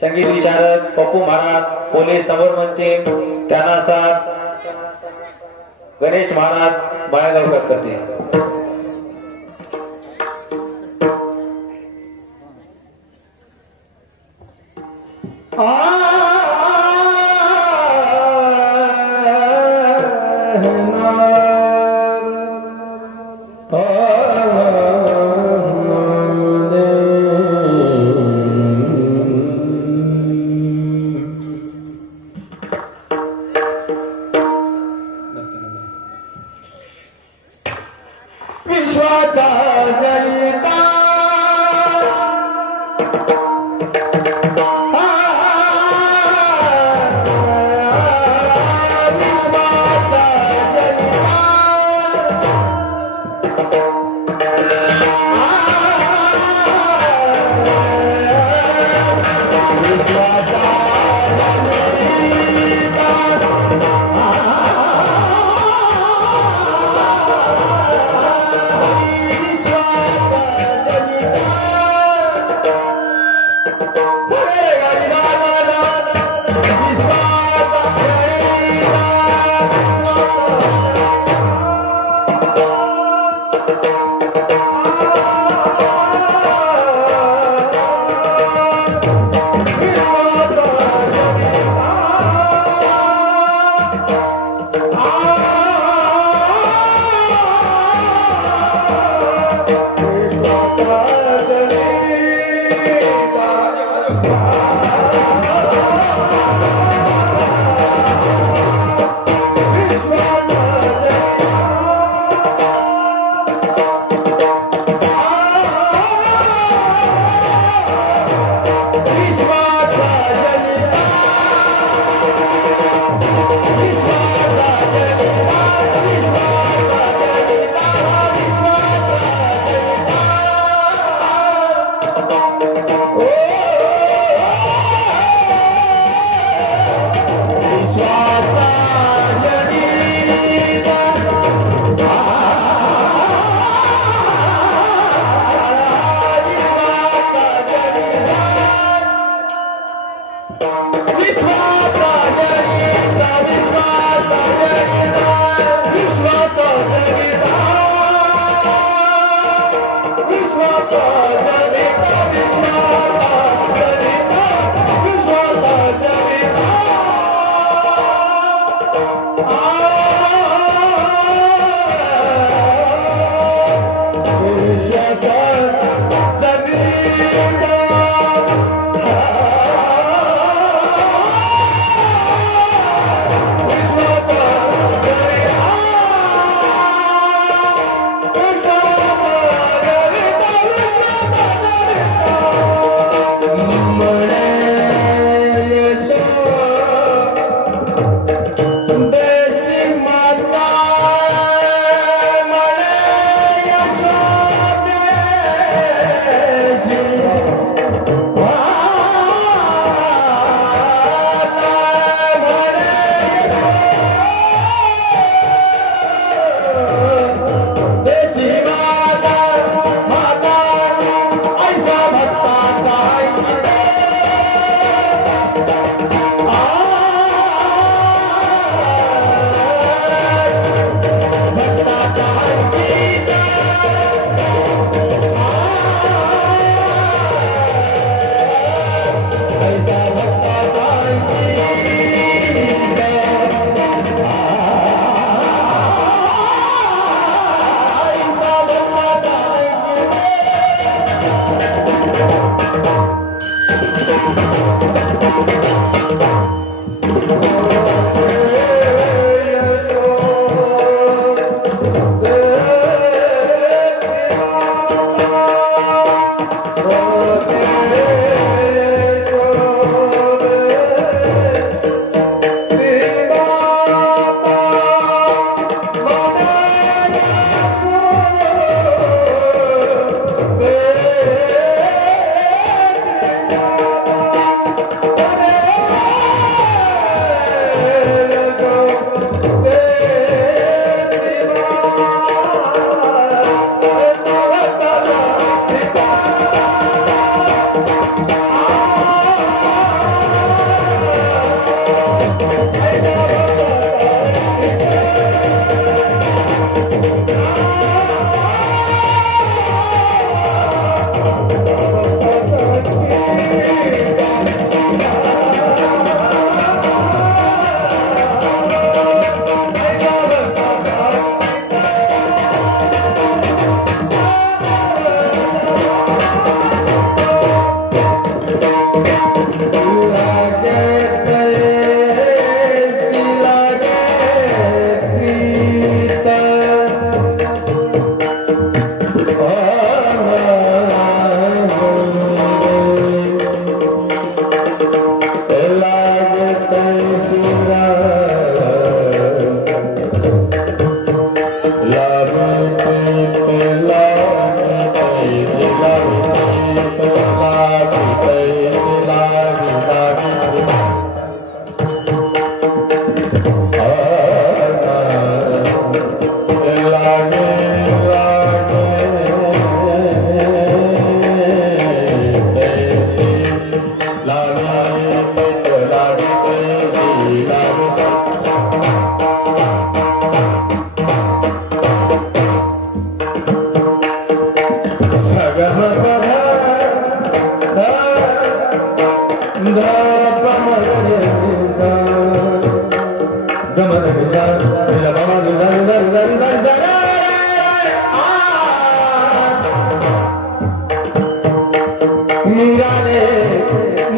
संगीत विशारद पप्पू महाराज पोलीस समोर म्हणतील त्यांना साथ गणेश महाराज बाया लवकर करते। Wow.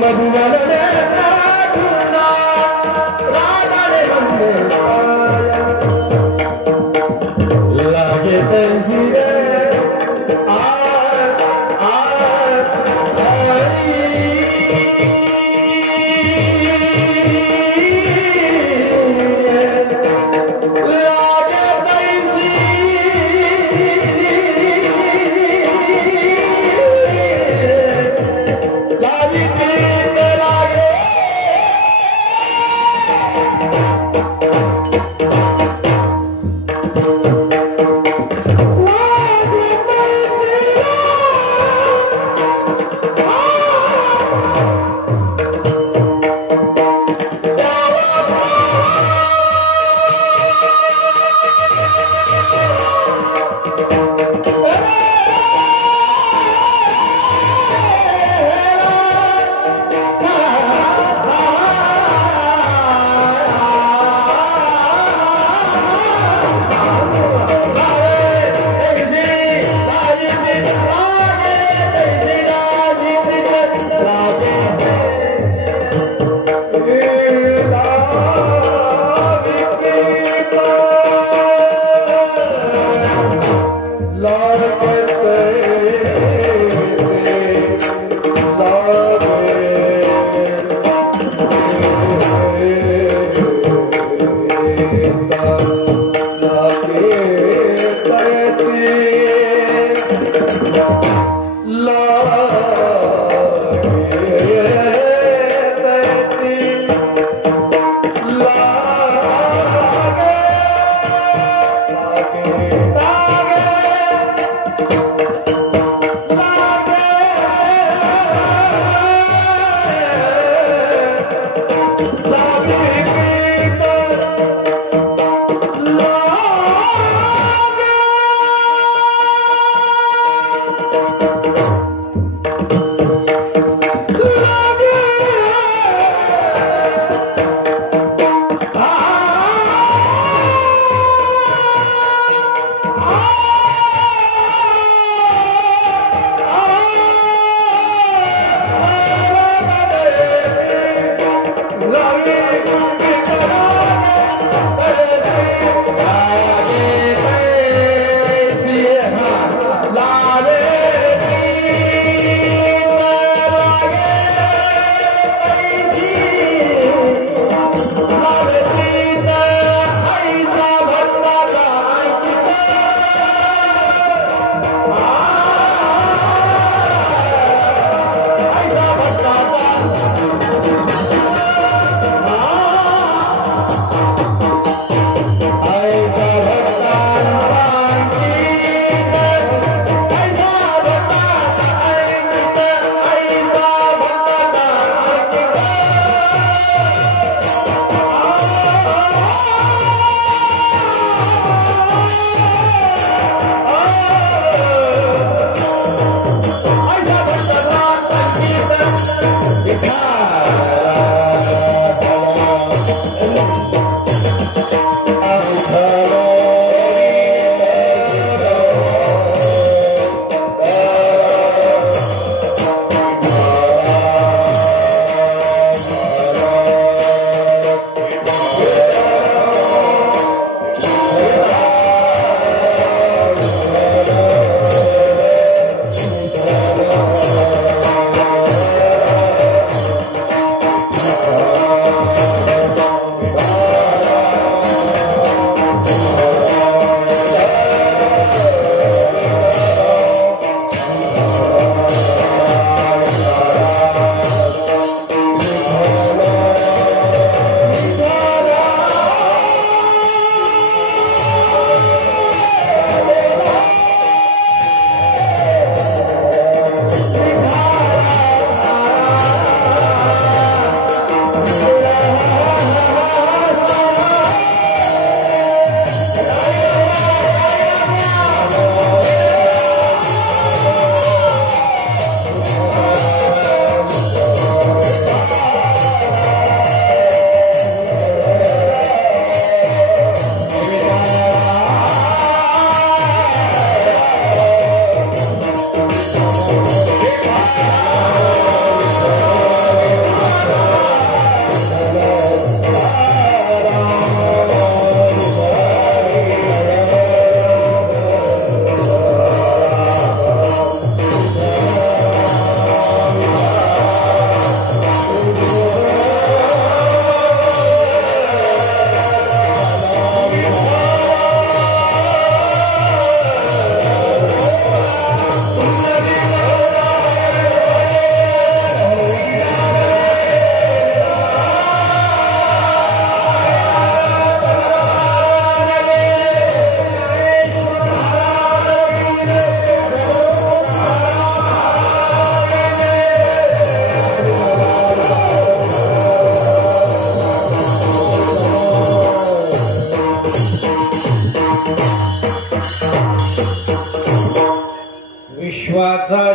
मधुरा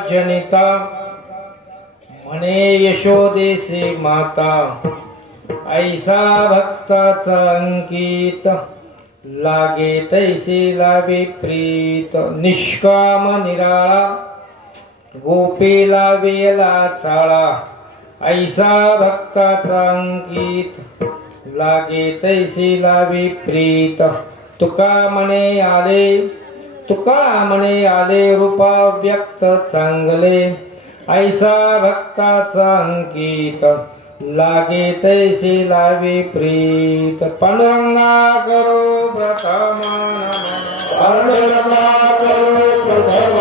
जनिता म्हणे यशोदेसी माता ऐसा भक्ताचा अंकित लागे तैसी लावे प्रीत निष्काम निराळा गोपीला वेला चाळा ऐसा भक्ताचा अंकित लागे तैसी लावे प्रीत तुका म्हणे आले रूपा व्यक्त चांगले ऐसा भक्ताचा अंकित लागे तैसी लावे प्रीत पांडुरंगा करो प्रथम पांडुरंगा करो प्रथम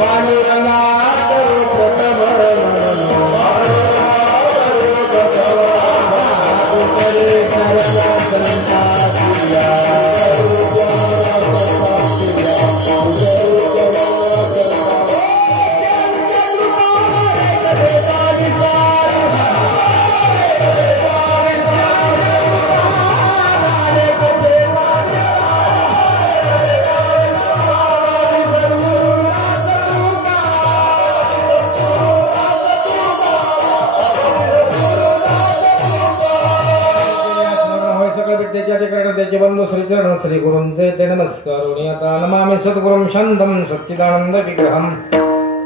पांडुरंगा करो त्याचे बंधू श्रीचरण श्री गुरूंचे ते नमस्कार आता नमामि सद्गुरुं शांतं सच्चिदानंद विग्रहं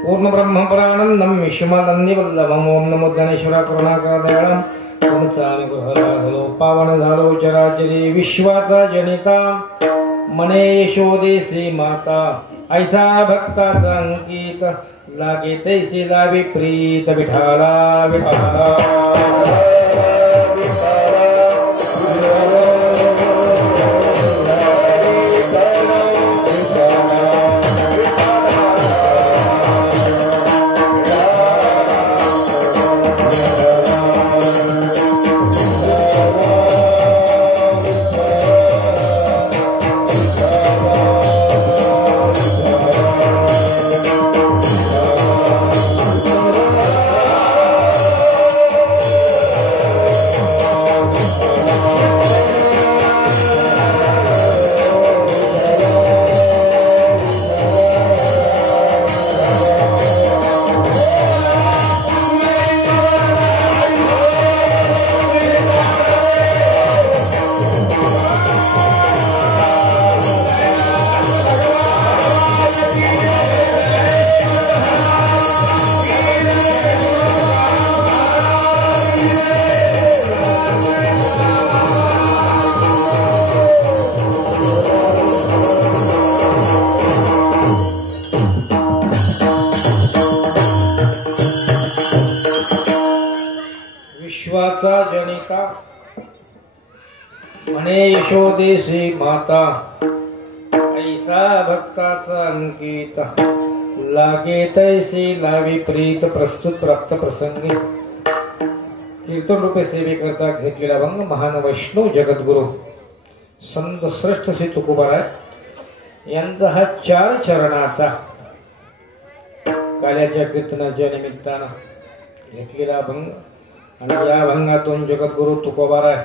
पूर्ण ब्रह्म परानंदं विश्वमानंदी वल्लभं ओम नमो ज्ञानेश्वरा करुणाकर दयाळं तुमचा झालो पावन झालो चराचरी विश्वाचा जनिता म्हणे यशोदेसी माता ऐसा भक्ताचा अंकित लागे तैसी लावे प्रीत विठाला विठाला विश्वाचा जनिता म्हणे यशोदेसी माता ऐसा भक्ताचा अंकित लागे तैसी लावी प्रीत प्रस्तुत प्राप्त प्रसंगी कीर्तन रूपे सेवेकरता घेतलेला भंग महान वैष्णव जगद्गुरु संत श्रेष्ठ श्री तुकोबाराय यांचा हा 4 चरणाचा काल्याच्या कीर्तनाच्या निमित्तानं घेतलेला भंग आणि या भंगातून जगद्गुरु तुकोबाराय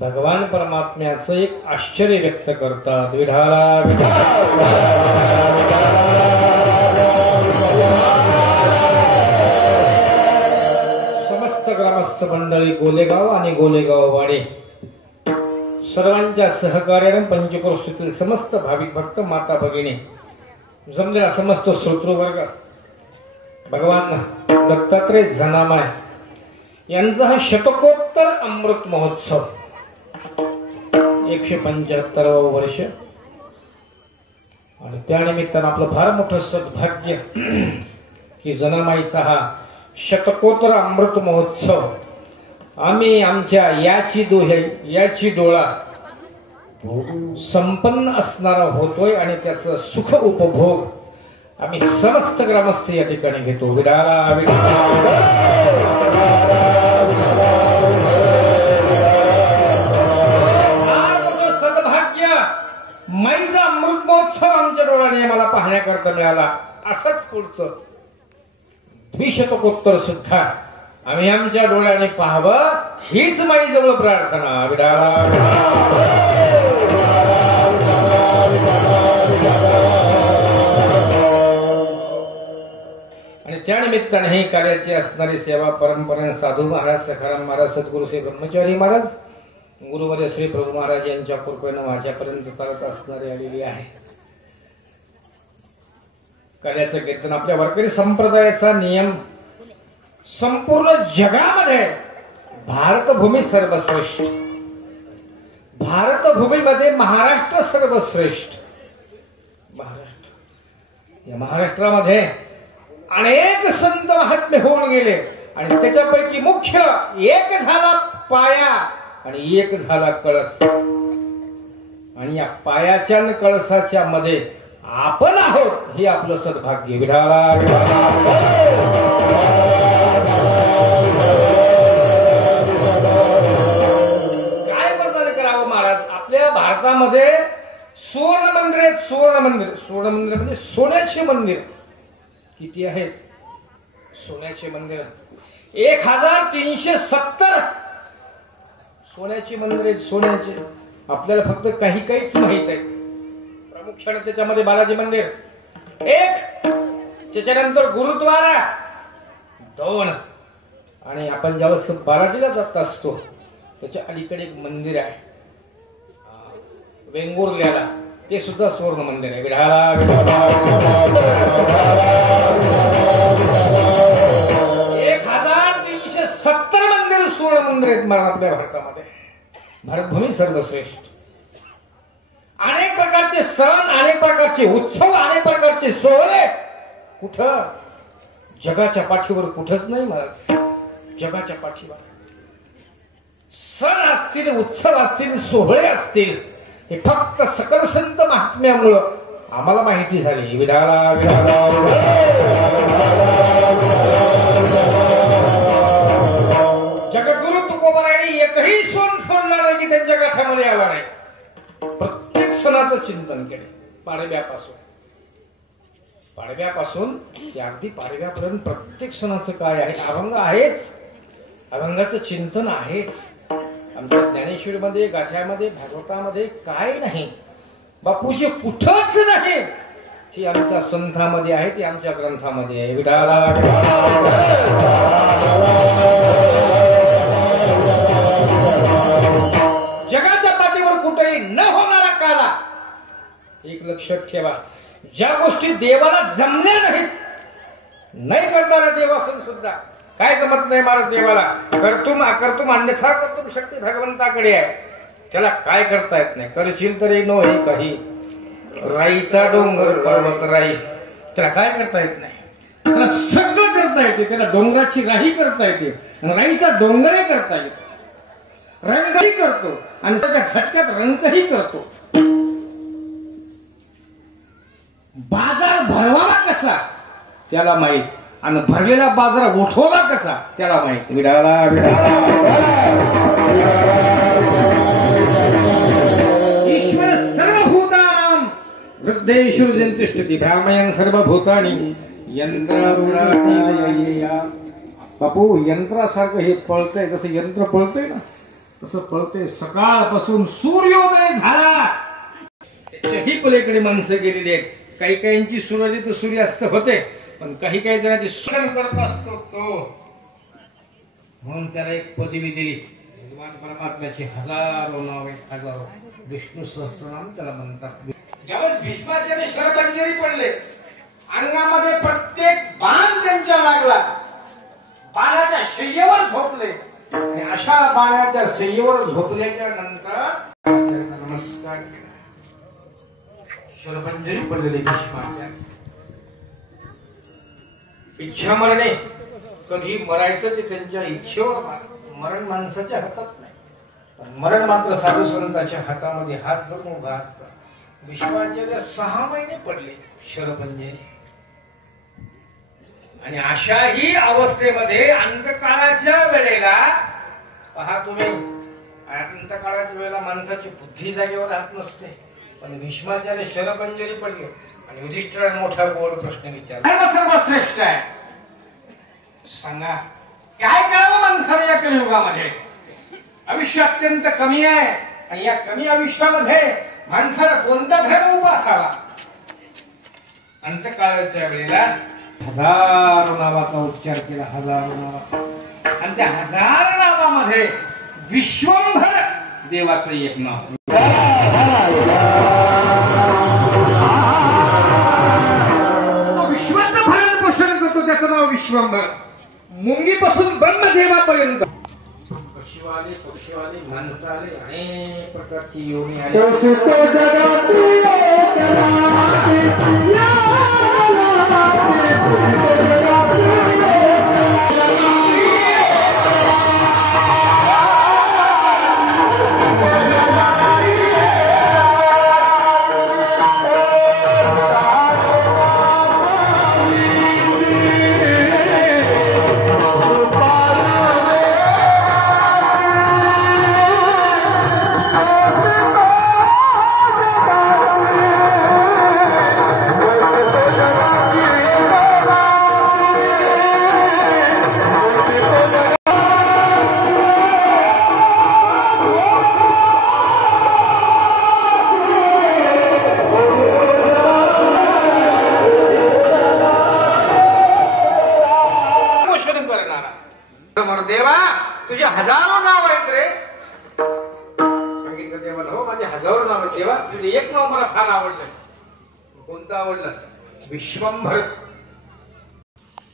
भगवान परमात्म्याचं एक आश्चर्य व्यक्त करतात विठाला समस्त ग्रामस्थ मंडळी गोलेगाव आणि गोलेगाव वाडे सर्वांच्या सहकार्याने पंचक्रोशीतील समस्त भाविक भक्त माता भगिनी जमलेला समस्त श्रोतृवर्ग भगवान दत्तात्रय जनामाय यांचा हा शतकोत्तर अमृत महोत्सव 175व वर्ष आणि त्यानिमित्तानं आपलं फार मोठं सद्भाग्य की जनामाईचा हा शतकोत्तर अमृत महोत्सव आम्ही आमच्या याची डोळा संपन्न असणारा होतोय आणि त्याचं सुख उपभोग आम्ही समस्त ग्रामस्थ या ठिकाणी घेतो विडाला सद्भाग्य माईचा अमृत महोत्सव आमच्या डोळ्याने मला पाहण्याकरता मिळाला असंच पुढचं द्विशतकोत्तर सुद्धा आम्ही आमच्या डोळ्याने पाहावं हीच माईजवळ प्रार्थना निमित्ताने कार्याची असणारी सेवा परंपरेने साधू महाराज, सखाराम महाराज, सद्गुरू श्री ब्रह्मचारी महाराज, गुरुवर्य श्री प्रभू महाराज यांच्या कृपेने माझ्यापर्यंत चालत असणारी आलेली आहे. कार्याचं कीर्तन आपल्या वारकरी संप्रदायाचा नियम संपूर्ण जगामध्ये भारतभूमी सर्वश्रेष्ठ, भारतभूमीमध्ये महाराष्ट्र सर्वश्रेष्ठ. महाराष्ट्र, या महाराष्ट्रामध्ये अनेक संत महात्मे होऊन गेले आणि त्याच्यापैकी मुख्य एक झाला पाया आणि एक झाला कळस. आणि या पायाच्या आणि कळसाच्या मध्ये आपण आहोत हे आपलं सद्भाग्य. विठाला काय प्रदान करावं महाराज. आपल्या भारतामध्ये सुवर्ण मंदिर आहेत. सुवर्ण मंदिर, सुवर्ण मंदिर म्हणजे सोन्याचे मंदिर. किती आहेत सोन्याचे मंदिर? 1370 सोन्याची मंदिर आहेत. सोन्याचे आपल्याला फक्त काही काहीच माहित आहे. प्रामुख्याने त्याच्यामध्ये बालाजी मंदिर एक, त्याच्यानंतर गुरुद्वारा 2, आणि आपण ज्यावेळेस बालाजीला जात असतो त्याच्या अलीकडे एक मंदिर आहे वेंगुर्ल्याला, ते सुद्धा सुवर्ण मंदिर आहे. 1370 मंदिर सुवर्ण मंदिर आहेत मला आपल्या भारतामध्ये. भारतभूमी सर्वश्रेष्ठ. अनेक प्रकारचे सण, अनेक प्रकारचे उत्सव, अनेक प्रकारचे सोहळे कुठं जगाच्या पाठीवर कुठंच नाही महाराज. जगाच्या पाठीवर सण असतील, उत्सव असतील, सोहळे असतील, हे फक्त सकल संत महात्म्यामुळं आम्हाला माहिती झाली. विधाला जगद्गुरु तुकोबारायांनी एकही सण सोडला नाही की त्यांच्या गाठामध्ये आला नाही. प्रत्येक सणाचं चिंतन केले. पाडव्यापासून ते अगदी पाडव्यापर्यंत प्रत्येक सणाचं काय आहे, अभंग आहेच, अभंगाचं चिंतन आहेच. आमच्या ज्ञानेश्वरीमध्ये, गाठ्यामध्ये, भागवतामध्ये काय नाही बापूजी, कुठंच नाही. ती आमच्या संथामध्ये आहे, ती आमच्या ग्रंथामध्ये आहे. जगाच्या पाठीवर कुठेही न होणारा काला. एक लक्षात ठेवा, ज्या गोष्टी देवाला जमल्या नाहीत, नाही करणारा देव असून सुद्धा काय जमत नाही महाराज देवाला. करतुम अन्यथा कर्तुम शक्ती भगवंताकडे आहे. त्याला काय करता येत नाही. करशील तरी नो हे काही राईचा डोंगर पर्वत राई, त्याला काय करता येत नाही. त्याला सगळं करता येते. त्याला डोंगराची राही करता येते, राईचा डोंगरही करता येतो, रंगही करतो आणि सगळ्या झटक्यात रंगही करतो. बाजार भरवावा कसा त्याला माहित, आणि भरलेला बाजार उठवावा कसा त्याला माहित. ईश्वर सर्वभूतानां हृदयेषु तिष्ठति भ्रामयन् सर्वभूतानि यंत्रारूढानि. बापू, यंत्रासारखं हे पळतंय, जसं यंत्र पळतंय ना तसं पळतंय. सकाळपासून सूर्योदय झाला त्याच्याही पलीकडे माणसं गेलेली आहेत. काही काहींची सूर्योदय तर सूर्यास्त होते, पण काही काही जणांची स्मरण करत असतो तो. म्हणून त्याला एक पदवी दिली. भगवान परमात्म्याची हजारो नावे, हजारो, विष्णू सहस्रनाम त्याला म्हणतात. ज्यावेळेस भीष्माचार्य शरपंजरी पडले, अंगामध्ये प्रत्येक बाण त्यांच्या लागला, बाणाच्या शय्येवर झोपले. आणि अशा बाणाच्या शय्येवर झोपल्याच्या नंतर नमस्कार शरपंजरी पडलेले भीष्माचार्य. इच्छा मरणे, कधी मरायचं ते त्यांच्या इच्छेवर. मरण माणसाच्या हातात नाही, पण मरण मात्र साधू संतांच्या हातामध्ये. हात धरून उभा असतात. भीष्माचार्य 6 महिने पडले शरपंजरी. आणि अशाही अवस्थेमध्ये अंतकाळाच्या वेळेला पहा तुम्ही, अंतकाळाच्या वेळेला माणसाची बुद्धी जागेवर राहत नसते, पण भीष्माचार्य शरपंजरी पडले. आणि युधिष्ठिराने मोठा गोड प्रश्न विचारला, सर्वश्रेष्ठ आहे, सांगा काय करावं माणसाला या कलियुगामध्ये. आयुष्य अत्यंत कमी आहे, आणि या कमी आयुष्यामध्ये माणसाला कोणता धर्म उपासावा. अंतकाळाच्या वेळेला हजारो नावाचा उच्चार केला, हजारो नावाचा, आणि त्या हजार नावामध्ये विश्वंभर देवाचं एक नाव. विश्वाचं भरण पोषण करतो, त्याचं नाव विश्वंभर. मुंगीपासून ब्रह्मदेवापर्यंत पक्षीवाले पक्षीवाले माणसाले अनेक प्रकारची योनी आली. देवा तुझे हजारो नाव आहेत रे. सांगितलं देवाला, हो माझे हजारो नाव आहेत देवा, तुझे एक नाव मला फार आवडलं. कोणतं आवडलं? विश्वंभर.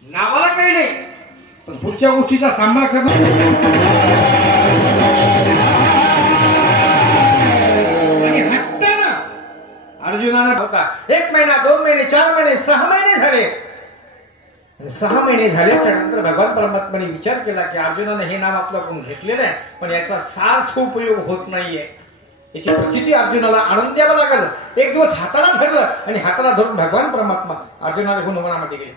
नावाला काही नाही, पण पुढच्या गोष्टीचा सांभाळ करणं. आणि हट्टानं अर्जुनाला होता 1 महिना 2 महिने 4 महिने 6 महिने झाले. 6 महिने झाल्याच्या नंतर भगवान परमात्म्याने विचार केला की अर्जुनाने हे नाव आपल्याकडून घेतलेलं आहे, पण याचा सार्थ उपयोग होत नाहीये. याची प्रचिती अर्जुनाला आणून द्यावं लागलं. एक दिवस हाताला धरलं आणि हाताला धरून भगवान परमात्मा अर्जुनाला घेऊन वनामध्ये गेले.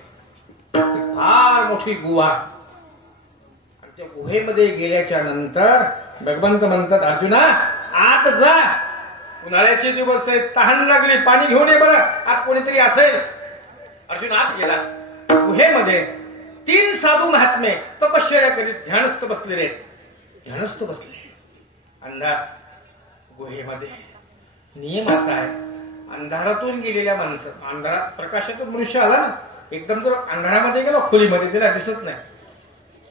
फार मोठी गुहा, आणि त्या गुहेमध्ये गेल्याच्या नंतर भगवंत म्हणतात, अर्जुना आत जा, उन्हाळ्याचे दिवस आहेत, तहान लागली, पाणी घेऊन ये बरं, आत कोणीतरी असेल. अर्जुन आत गेला. गुहेमध्ये 3 साधू महात्मे तपश्चर्या करीत ध्यानस्थ बसलेले आहेत. ध्यानस्थ बसले अंधार गुहेमध्ये. नियम असा आहे, अंधारातून गेलेल्या माणसं, अंधारात प्रकाशातून मनुष्य आला ना, एकदम जर अंधारामध्ये गेलो खोलीमध्ये त्याला दिसत नाही.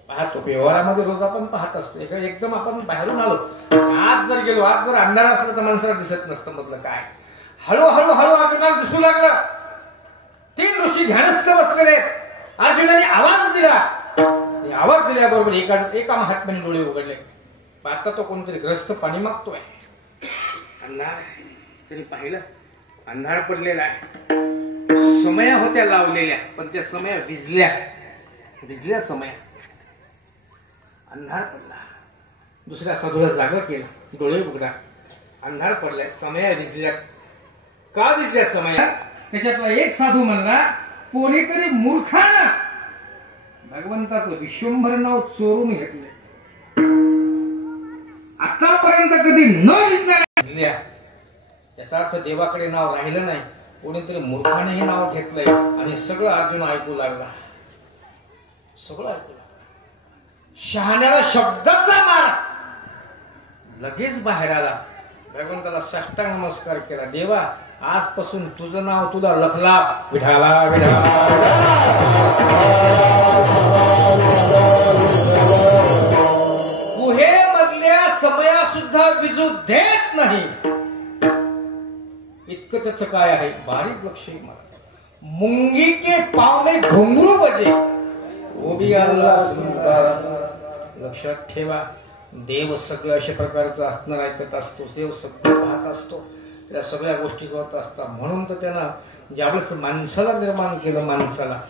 पाहतो व्यवहारामध्ये रोज आपण पाहत असतो, एकदम आपण बाहेरून आलो, आज जर गेलो, आज जर अंधार असला तर माणसाला दिसत नसतं. मधलं काय हळूहळू हळू अर्जुनाला दिसू लागलं. 3 ऋषी ध्यानस्थ बसलेले. अर्जुनाने आवाज दिला. आवाज दिल्याबरोबर एका महात्म्याने डोळे उघडले. आता तो कोणतरी ग्रस्त पाणी मागतोय. अंधार त्यांनी पाहिलं, अंधार पडलेला आहे. समया होत्या लावलेल्या, पण त्या समया भिजल्या समया. अंधार पडला. दुसऱ्या साधूला जागा केला, डोळे उघडा. अंधार पडलाय, समया भिजल्या. का भिजल्या समया? त्याच्यातला एक साधू म्हणला, कोणीतरी मूर्खानं भगवंताचं विश्वंभर नाव चोरून घेतले. आतापर्यंत कधी न भिजल्या. त्याचा अर्थ देवाकडे नाव राहिलं नाही, कोणीतरी मूर्खाने हे नाव घेतलंय. आणि सगळं अर्जुन ऐकू लागला. सगळं ऐकू लागला. शहाण्याला शब्दाचा मार. लगेच बाहेर आला. भगवंताला साष्टांग नमस्कार केला. देवा आजपासून तुझं नाव तुला लखला. विठाला विठाला. गुहेमधल्या समया सुद्धा विजू देत नाही. इतकं त्याचं काय आहे, बारीक लक्ष. मुंगी के पाव में घुंगरू बजे, वो भी अल्लाह सुनता. लक्षात ठेवा, देव सगळं अशा प्रकारचं असणार ऐकत असतो. देव सगळं पाहत असतो, त्या सगळ्या गोष्टी करत असतात. म्हणून तर त्यानं ज्यावेळेस माणसाला निर्माण केलं, माणसाला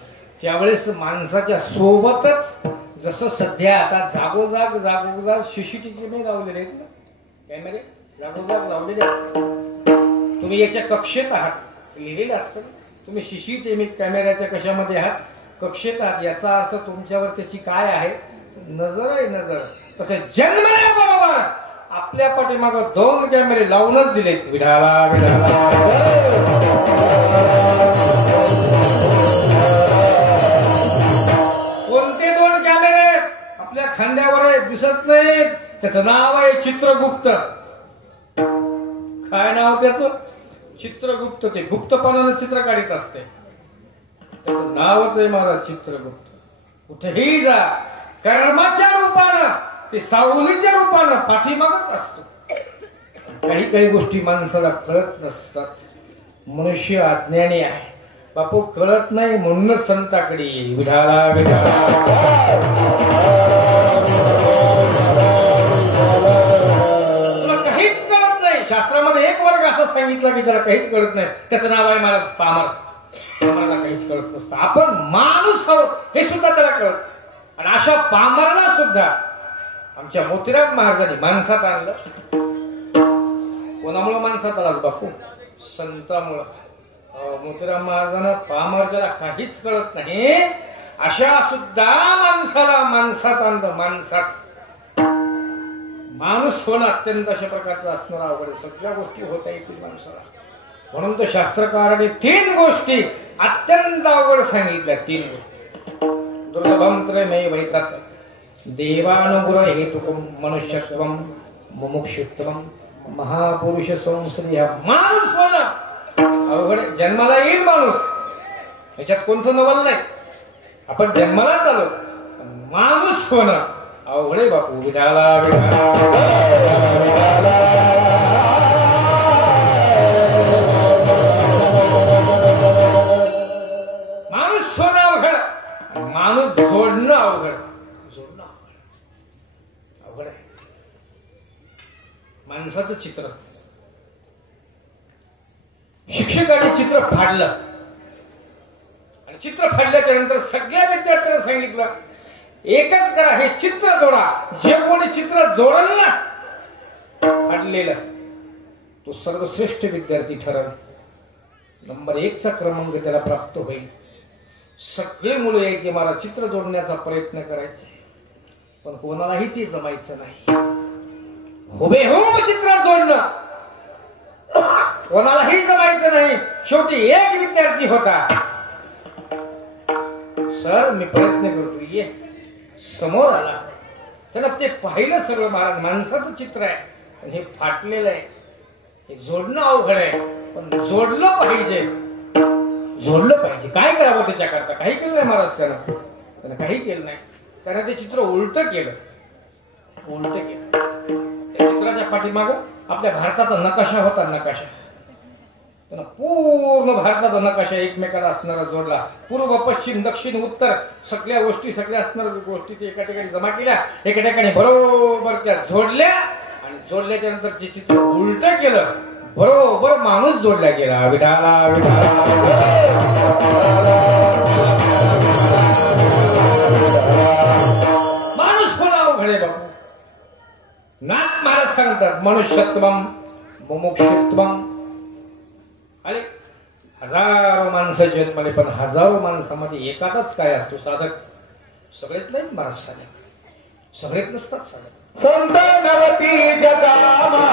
त्यावेळेस माणसाच्या सोबतच, जसं सध्या आता जागोजाग सीसीटीव्ही लावलेले आहेत ना, कॅमेरे जागोजाग लावलेले आहेत. तुम्ही याच्या कक्षेत आहात, लिहिलेलं असतं. तुम्ही सीसीटीव्ही कॅमेऱ्याच्या कशामध्ये आहात? कक्षेत आहात. याचा अर्थ तुमच्यावर त्याची काय आहे? नजर आहे, नजर. तसे जन्मल्याबरोबर आपल्या पाठीमागं 2 कॅमेरे लावूनच दिले. विढाला विढाला. कोणते 2 कॅमेरे? आपल्या खांद्यावर दिसत नाहीत. त्याचं नाव आहे चित्रगुप्त. काय नाव त्याचं? चित्रगुप्त. ते गुप्तपणानं चित्र काढत असते. त्याचं नावच आहे महाराज चित्रगुप्त. कुठेही जा कर्माच्या रूपानं ते सावलीच्या रूपानं पाठीमागत असतो. काही काही गोष्टी माणसाला कळत नसतात. मनुष्य अज्ञानी आहे बापू, कळत नाही म्हणूनच संताकडे येईल. विठाला विठाला तुला काहीच कळत नाही. शास्त्रामध्ये एक वर्ग असा सांगितला की त्याला काहीच कळत नाही, त्याचं नाव आहे महाराज पामर. पामरला काहीच कळत नसतं. आपण माणूस आहोत हे सुद्धा त्याला कळत. आणि अशा पामरला सुद्धा आमच्या मोतीराम महाराजांनी माणसात आणलं. कोणामुळे माणसात आला बापू? संतामुळं. मोतीराम महाराजांना पामर ज्याला काहीच कळत नाही अशा सुद्धा माणसाला माणसात आणलं. माणसात माणूस होणं अत्यंत अशा प्रकारचं असणार अवघड. सगळ्या गोष्टी होता येतील माणसाला. म्हणून तर शास्त्रकाराने 3 गोष्टी अत्यंत अवघड सांगितल्या. 3 गोष्टी. दुर्लभम त्रयमेव वैतात देवानुग्रह हेतुकम मनुष्यत्वम मुमुक्षुत्वम महापुरुष संश्रिय. माणूस होणं अवघड. जन्माला येईल माणूस, याच्यात कोणतं नवल नाही. आपण जन्मालाच आलो. माणूस होणं अवघड आहे बापू. विठाला माणूस होणं अवघड, माणूस जोडणं अवघड. जोडणं अवघड आहे. माणसाचं चित्र शिक्षकाने चित्र फाडलं आणि चित्र फाडल्याच्या नंतर सगळ्या विद्यार्थ्यांना सांगितलं एकच करा, हे चित्र जोडा. जे कोणी चित्र जोडल ना फाडलेलं तो सर्वश्रेष्ठ विद्यार्थी ठरल. नंबर 1 चा क्रमांक त्याला प्राप्त होईल. सगळे मुलं यायचे मला चित्र जोडण्याचा प्रयत्न करायचे, पण कोणालाही ते जमायचं नाही. हुबेहूब चित्र जोडणं कोणालाही जमायचं नाही. शेवटी एक विद्यार्थी होता. सर मी प्रयत्न करतो, ये. समोर आला. त्यानं ते पाहिलं सगळं. महाराज माणसाचं चित्र आहे पण हे फाटलेलं आहे. हे जोडणं अवघड आहे, पण जोडलं पाहिजे. जोडलं पाहिजे. काय करावं त्याच्याकरता? काही केलं नाही महाराज त्यानं काही केलं नाही. त्यानं ते चित्र उलट केलं. त्या चित्राच्या पाठीमाग आपल्या भारताचा नकाशा होता. नकाशा त्यानं पूर्ण भारताचा नकाशा एकमेकाला असणारा जोडला. पूर्व पश्चिम दक्षिण उत्तर सगळ्या गोष्टी सगळ्या असणाऱ्या गोष्टी ते एका ठिकाणी जमा केल्या. एका ठिकाणी बरोबर त्या जोडल्या आणि जोडल्याच्या नंतर जे चित्र उलट केलं बरोबर माणूस जोडला गेला. विठाला माणूस होणं अवघड आहे बाबू. नाथ महाराज सांगतात मनुष्यत्वम मुमुक्षुत्वम. अरे हजारो माणसं जन्मले पण हजारो माणसामध्ये एकाच काय असतो? साधक. सगळेच नाही महाराज साधक, सगळेच नसतात साधक. संत नवती जगामा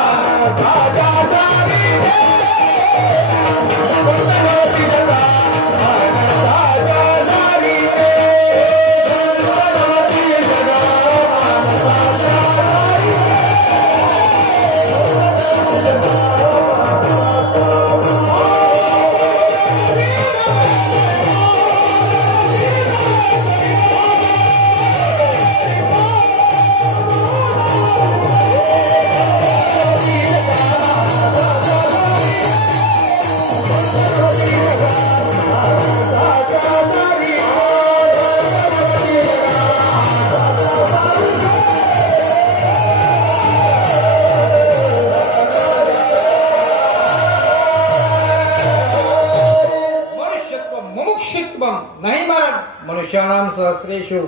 नाही महाराज. मनुष्याणाम सहस्रेषु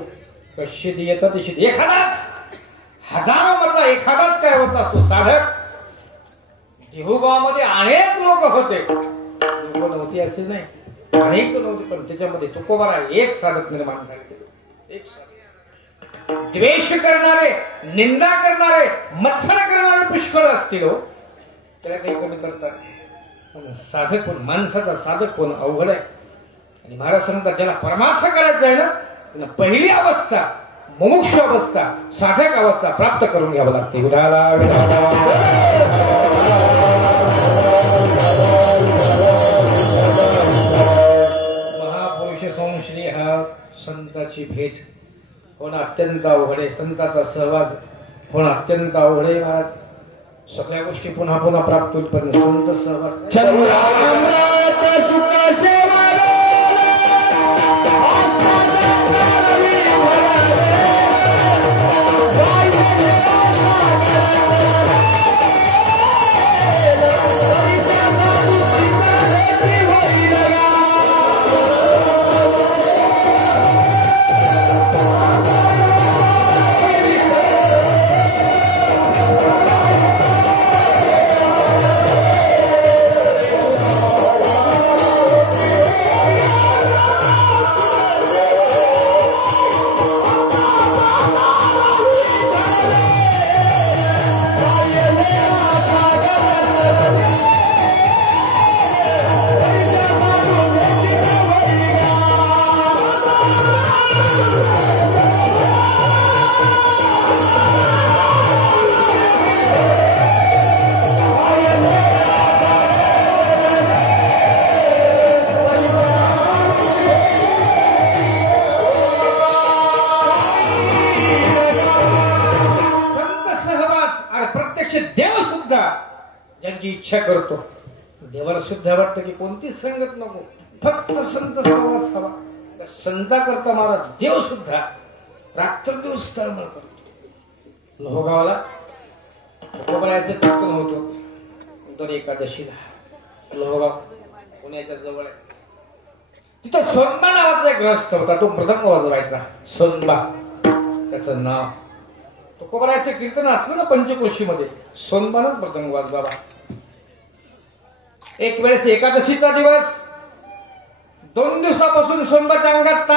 कश्चित् येततिषित्. एखादाच हजारो मधला एखादाच काय होत असतो साधक. देहुगावामध्ये अनेक लोक होते, लोक नव्हती असे नाही, अनेक नव्हते, पण त्याच्यामध्ये तुकोबारा एक साधक निर्माण झाले. एक साधक. द्वेष करणारे, निंदा करणारे, मत्सर करणारे पुष्कळ असतील हो, त्याला काही कमी करतात. साधक कोण? माणसाचा साधक कोण? अवघड आहे. आणि महाराज सांगतात ज्याला परमार्थ करायचं आहे ना त्यांना पहिली अवस्था मुमुक्ष अवस्था, साधक अवस्था प्राप्त करून घ्यावं लागते. महापुरुष संताची भेट होणं अत्यंत अवघड आहे. संताचा सहवास होणं अत्यंत अवघड आहे महाराज. सगळ्या गोष्टी पुन्हा पुन्हा प्राप्त होत पण संत सहवास ज्यांची इच्छा करतो देवाला सुद्धा वाटतं की कोणतीच संगत नको, फक्त संत सहवास हवा. संता करता महाराज देव सुद्धा रात्रदिवस तळमळ करतो. लोहगावला तुकोबारायचं कीर्तन होतं दर एकादशीला. लोहगाव पुण्याच्या जवळ आहे. तिथं सोनबा नावाचा एक ग्रस्त होता. तो मृदंग वाजवायचा. सोनबा त्याचं नाव. तुकोबारायचं कीर्तन असलं ना पंचकोशीमध्ये सोनबानच मृदंग वाजवावा. एक वेळेस एकादशीचा दिवस, 2 दिवसापासून सोनबाच्या अंगात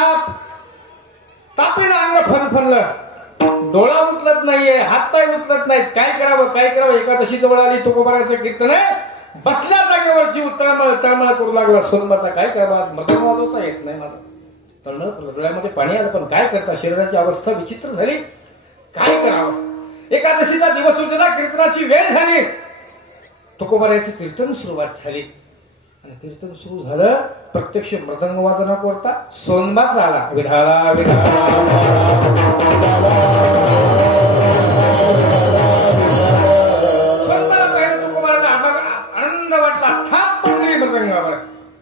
तापीनं अंग फनफनलं. डोळा उचलत नाहीये, हातपाय उचलत नाहीत. काय करावं. एकादशी जवळ आली. तुकोबारायचं कीर्तन आहे. बसल्या जागेवरची तळमळ करू लागला. सोनबाचा काय करावा, मृदंग वाजवता येत नाही मला. तळमळ डोळ्यामध्ये पाणी आलं. पण काय करता, शरीराची अवस्था विचित्र झाली. काय करावं. एकादशीचा दिवस होता. कीर्तनाची वेळ झाली. तुकोबारायचं कीर्तन सुरुवात झाली आणि कीर्तन सुरू झालं. प्रत्यक्ष मृदंग वाजना करता सोनबाच आला. विढाळा विढाळा आनंद वाटला. थाप पडली मृदंगावर.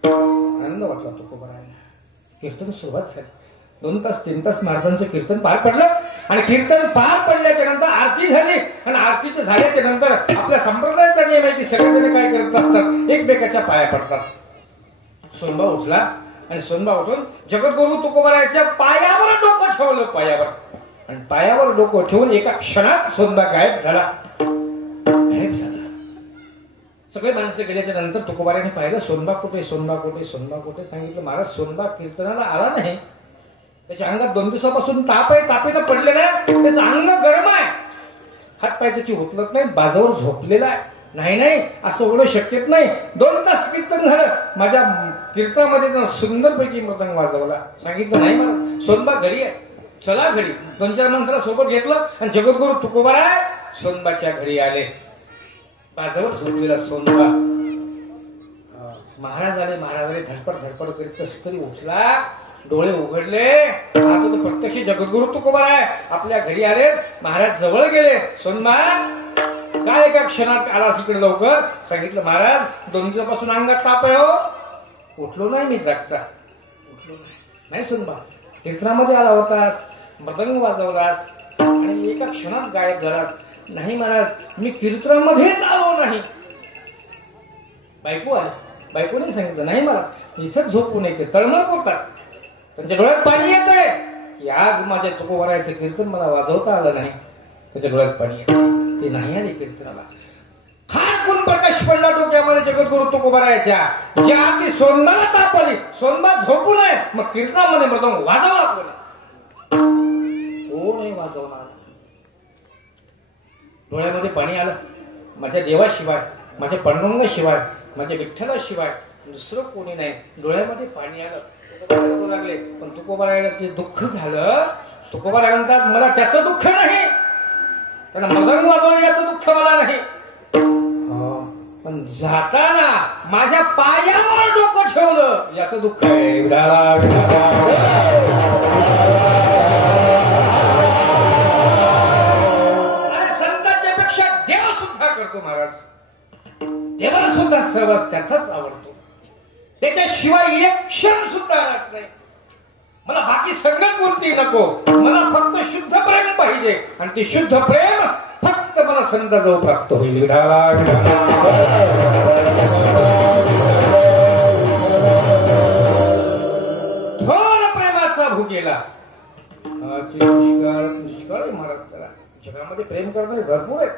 आनंद वाटला तुकोबारायला. कीर्तन सुरुवात झाली. 2 तास 3 तास महाराजांचं कीर्तन पार पडलं आणि कीर्तन पार पडल्याच्या नंतर आरती झाली आणि आरतीचं झाल्याच्या नंतर आपल्या संप्रदायाचा नियम आहे की सगळेजण काय करत असतात, एकमेकाच्या पाया पडतात. सोनबा उठला आणि सोनबा उठून जगद्गुरु तुकोबारायच्या पायावर डोकं ठेवलं. पायावर डोकं ठेवून एका क्षणात सोनबा गायब झाला. सगळे माणसं गेल्याच्या नंतर तुकोबारायने पाहिलं सोनबा कुठे सांगितलं महाराज सोनबा कीर्तनाला आला नाही. त्याच्या अंगात 2 दिवसापासून ताप आहे. तापीनं पडलेला आहे. त्याचं अंग गरम आहे. हातपाय त्याची उचलत नाही. बाजावर झोपलेला आहे. नाही असं होणं शक्यच नाही. 2 तास कीर्तन झालं. माझ्या कीर्तनामध्ये सुंदरपैकी मृदंग वाजवला. सांगितलं नाही मला सोनबा घरी आहे, चला घरी. 2-4 माणसाला सोबत घेतलं आणि जगद्गुरु तुकोबाराय सोनबाच्या घरी आले. बाजावर झोपलेला सोनबा. महाराजाने धडपड करीत कस तरी उठला. डोळे उघडले. आता तो प्रत्यक्ष जगद्गुरु तुकोबाराय आपल्या घरी आले. महाराज जवळ गेले. सोनबा काय एका क्षणात आलास इकडे लवकर. सांगितलं महाराज 2 दिवसापासून अंगात ताप आहे हो. उठलो नाही मी जागचा. नाही सोनबा कीर्तनामध्ये आला होतास, मृदंग वाजवलास आणि एका क्षणात गायब झालास. नाही महाराज मी कीर्तनामध्येच आलो नाही. बायको आली. बायकोने सांगितलं नाही मला इथंच झोपून येते. तळमळ करतात. त्यांच्या डोळ्यात पाणी येत आहे की आज माझ्या तुकोबारायचं कीर्तन मला वाजवता आलं नाही. त्याच्या डोळ्यात पाणी येत. ते नाही आले कीर्तनाला. खाडकून प्रकाश पडला डोक्यामध्ये जगद्गुरु तुकोबारायच्या. ज्या आधी सोनबाला ताप आली. सोनबा झोपू नये. मग कीर्तनामध्ये मृदंग वाजवला कोणी वाजवणार. डोळ्यामध्ये पाणी आलं. माझ्या देवाशिवाय, माझ्या पांडुरंगाशिवाय, माझ्या विठ्ठलाशिवाय दुसरं कोणी नाही. डोळ्यामध्ये पाणी आलं. लागले. पण तुकोबारायला जे दुःख झालं. तुकोबाराय म्हणतात मला त्याचं दुःख नाही, त्यांना मृदंग वाजवलं याचं दुःख मला नाही. पण पण जाताना माझ्या पायावर डोकं ठेवलं याचं दुःख आहे. विठाला संतांच्या पेक्षा देव सुद्धा करतो महाराज. देवाला सुद्धा सहवास त्याचाच आवडतो. त्याच्याशिवाय एक क्षण सुद्धा राहत नाही. मला बाकी सगळं कोणती नको, मला फक्त शुद्ध प्रेम पाहिजे आणि ते शुद्ध प्रेम फक्त मला संतांजवळ प्राप्त होईल. विठाला थोर प्रेमाचा भुकेला पुष्कळ महाराज करा. जगामध्ये प्रेम करणारे भरपूर आहेत,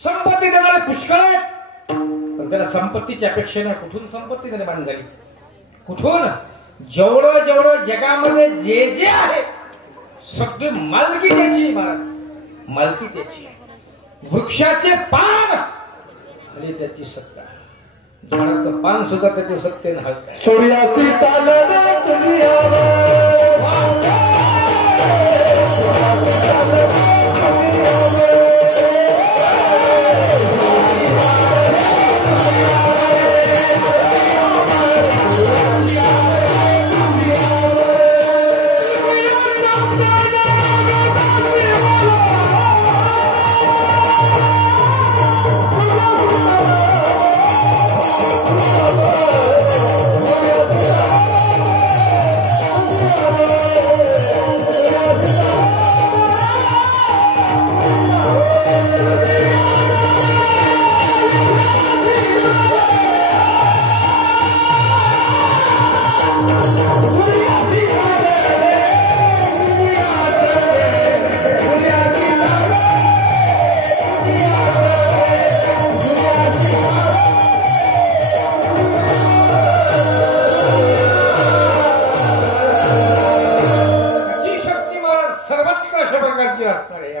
संपत्ती देणारे पुष्कळ आहेत, पण त्याला संपत्तीच्या अपेक्षेने कुठून संपत्ती निर्माण झाली? कुठून? जेवढं जेवढं जगामध्ये जे जे आहे सगळी मालकी त्याची महाराज, मालकी त्याची. वृक्षाचे पान आणि त्याची सत्ता, झाडाचं पान सुद्धा त्याची सत्तेने हलत. सूर्याची चालना दुनियावर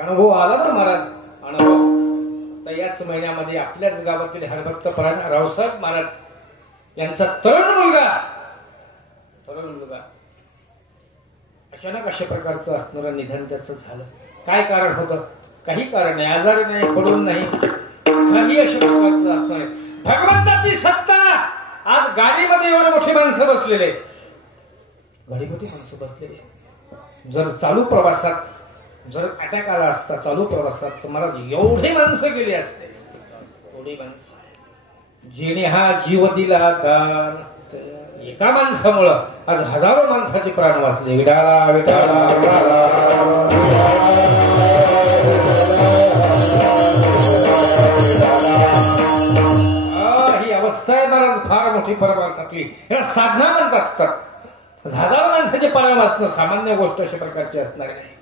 अनुभव आला ना महाराज. अनुभव तर याच महिन्यामध्ये आपल्याच गावातील हरभक्त रावसाहेब महाराज यांचा तरुण मुलगा अचानक अशा प्रकारचं असणारं निधन त्याचं झालं. काय कारण होतं? काही कारण नाही, आजारी नाही, पडून नाही, काही अशा प्रकारचं असणार. भगवंताची सत्ता. आज गाडीमध्ये एवढे मोठी माणसं बसलेले, गाडीमध्ये माणसं बसलेले. जर चालू प्रवासात जर अटॅक आला असता चालू प्रवासात तर महाराज एवढी माणसं गेली असते, एवढी माणसं. जिने हा जीव दिला दान, एका माणसामुळं आज हजारो माणसाचे प्राण वाचले. विठाला विठाला ही अवस्था आहे महाराज फार मोठी परमार्थातली. ह्याला साधना म्हणत असतात. हजारो माणसाचे प्राण वाचणं सामान्य गोष्ट अशा प्रकारची असणार नाही.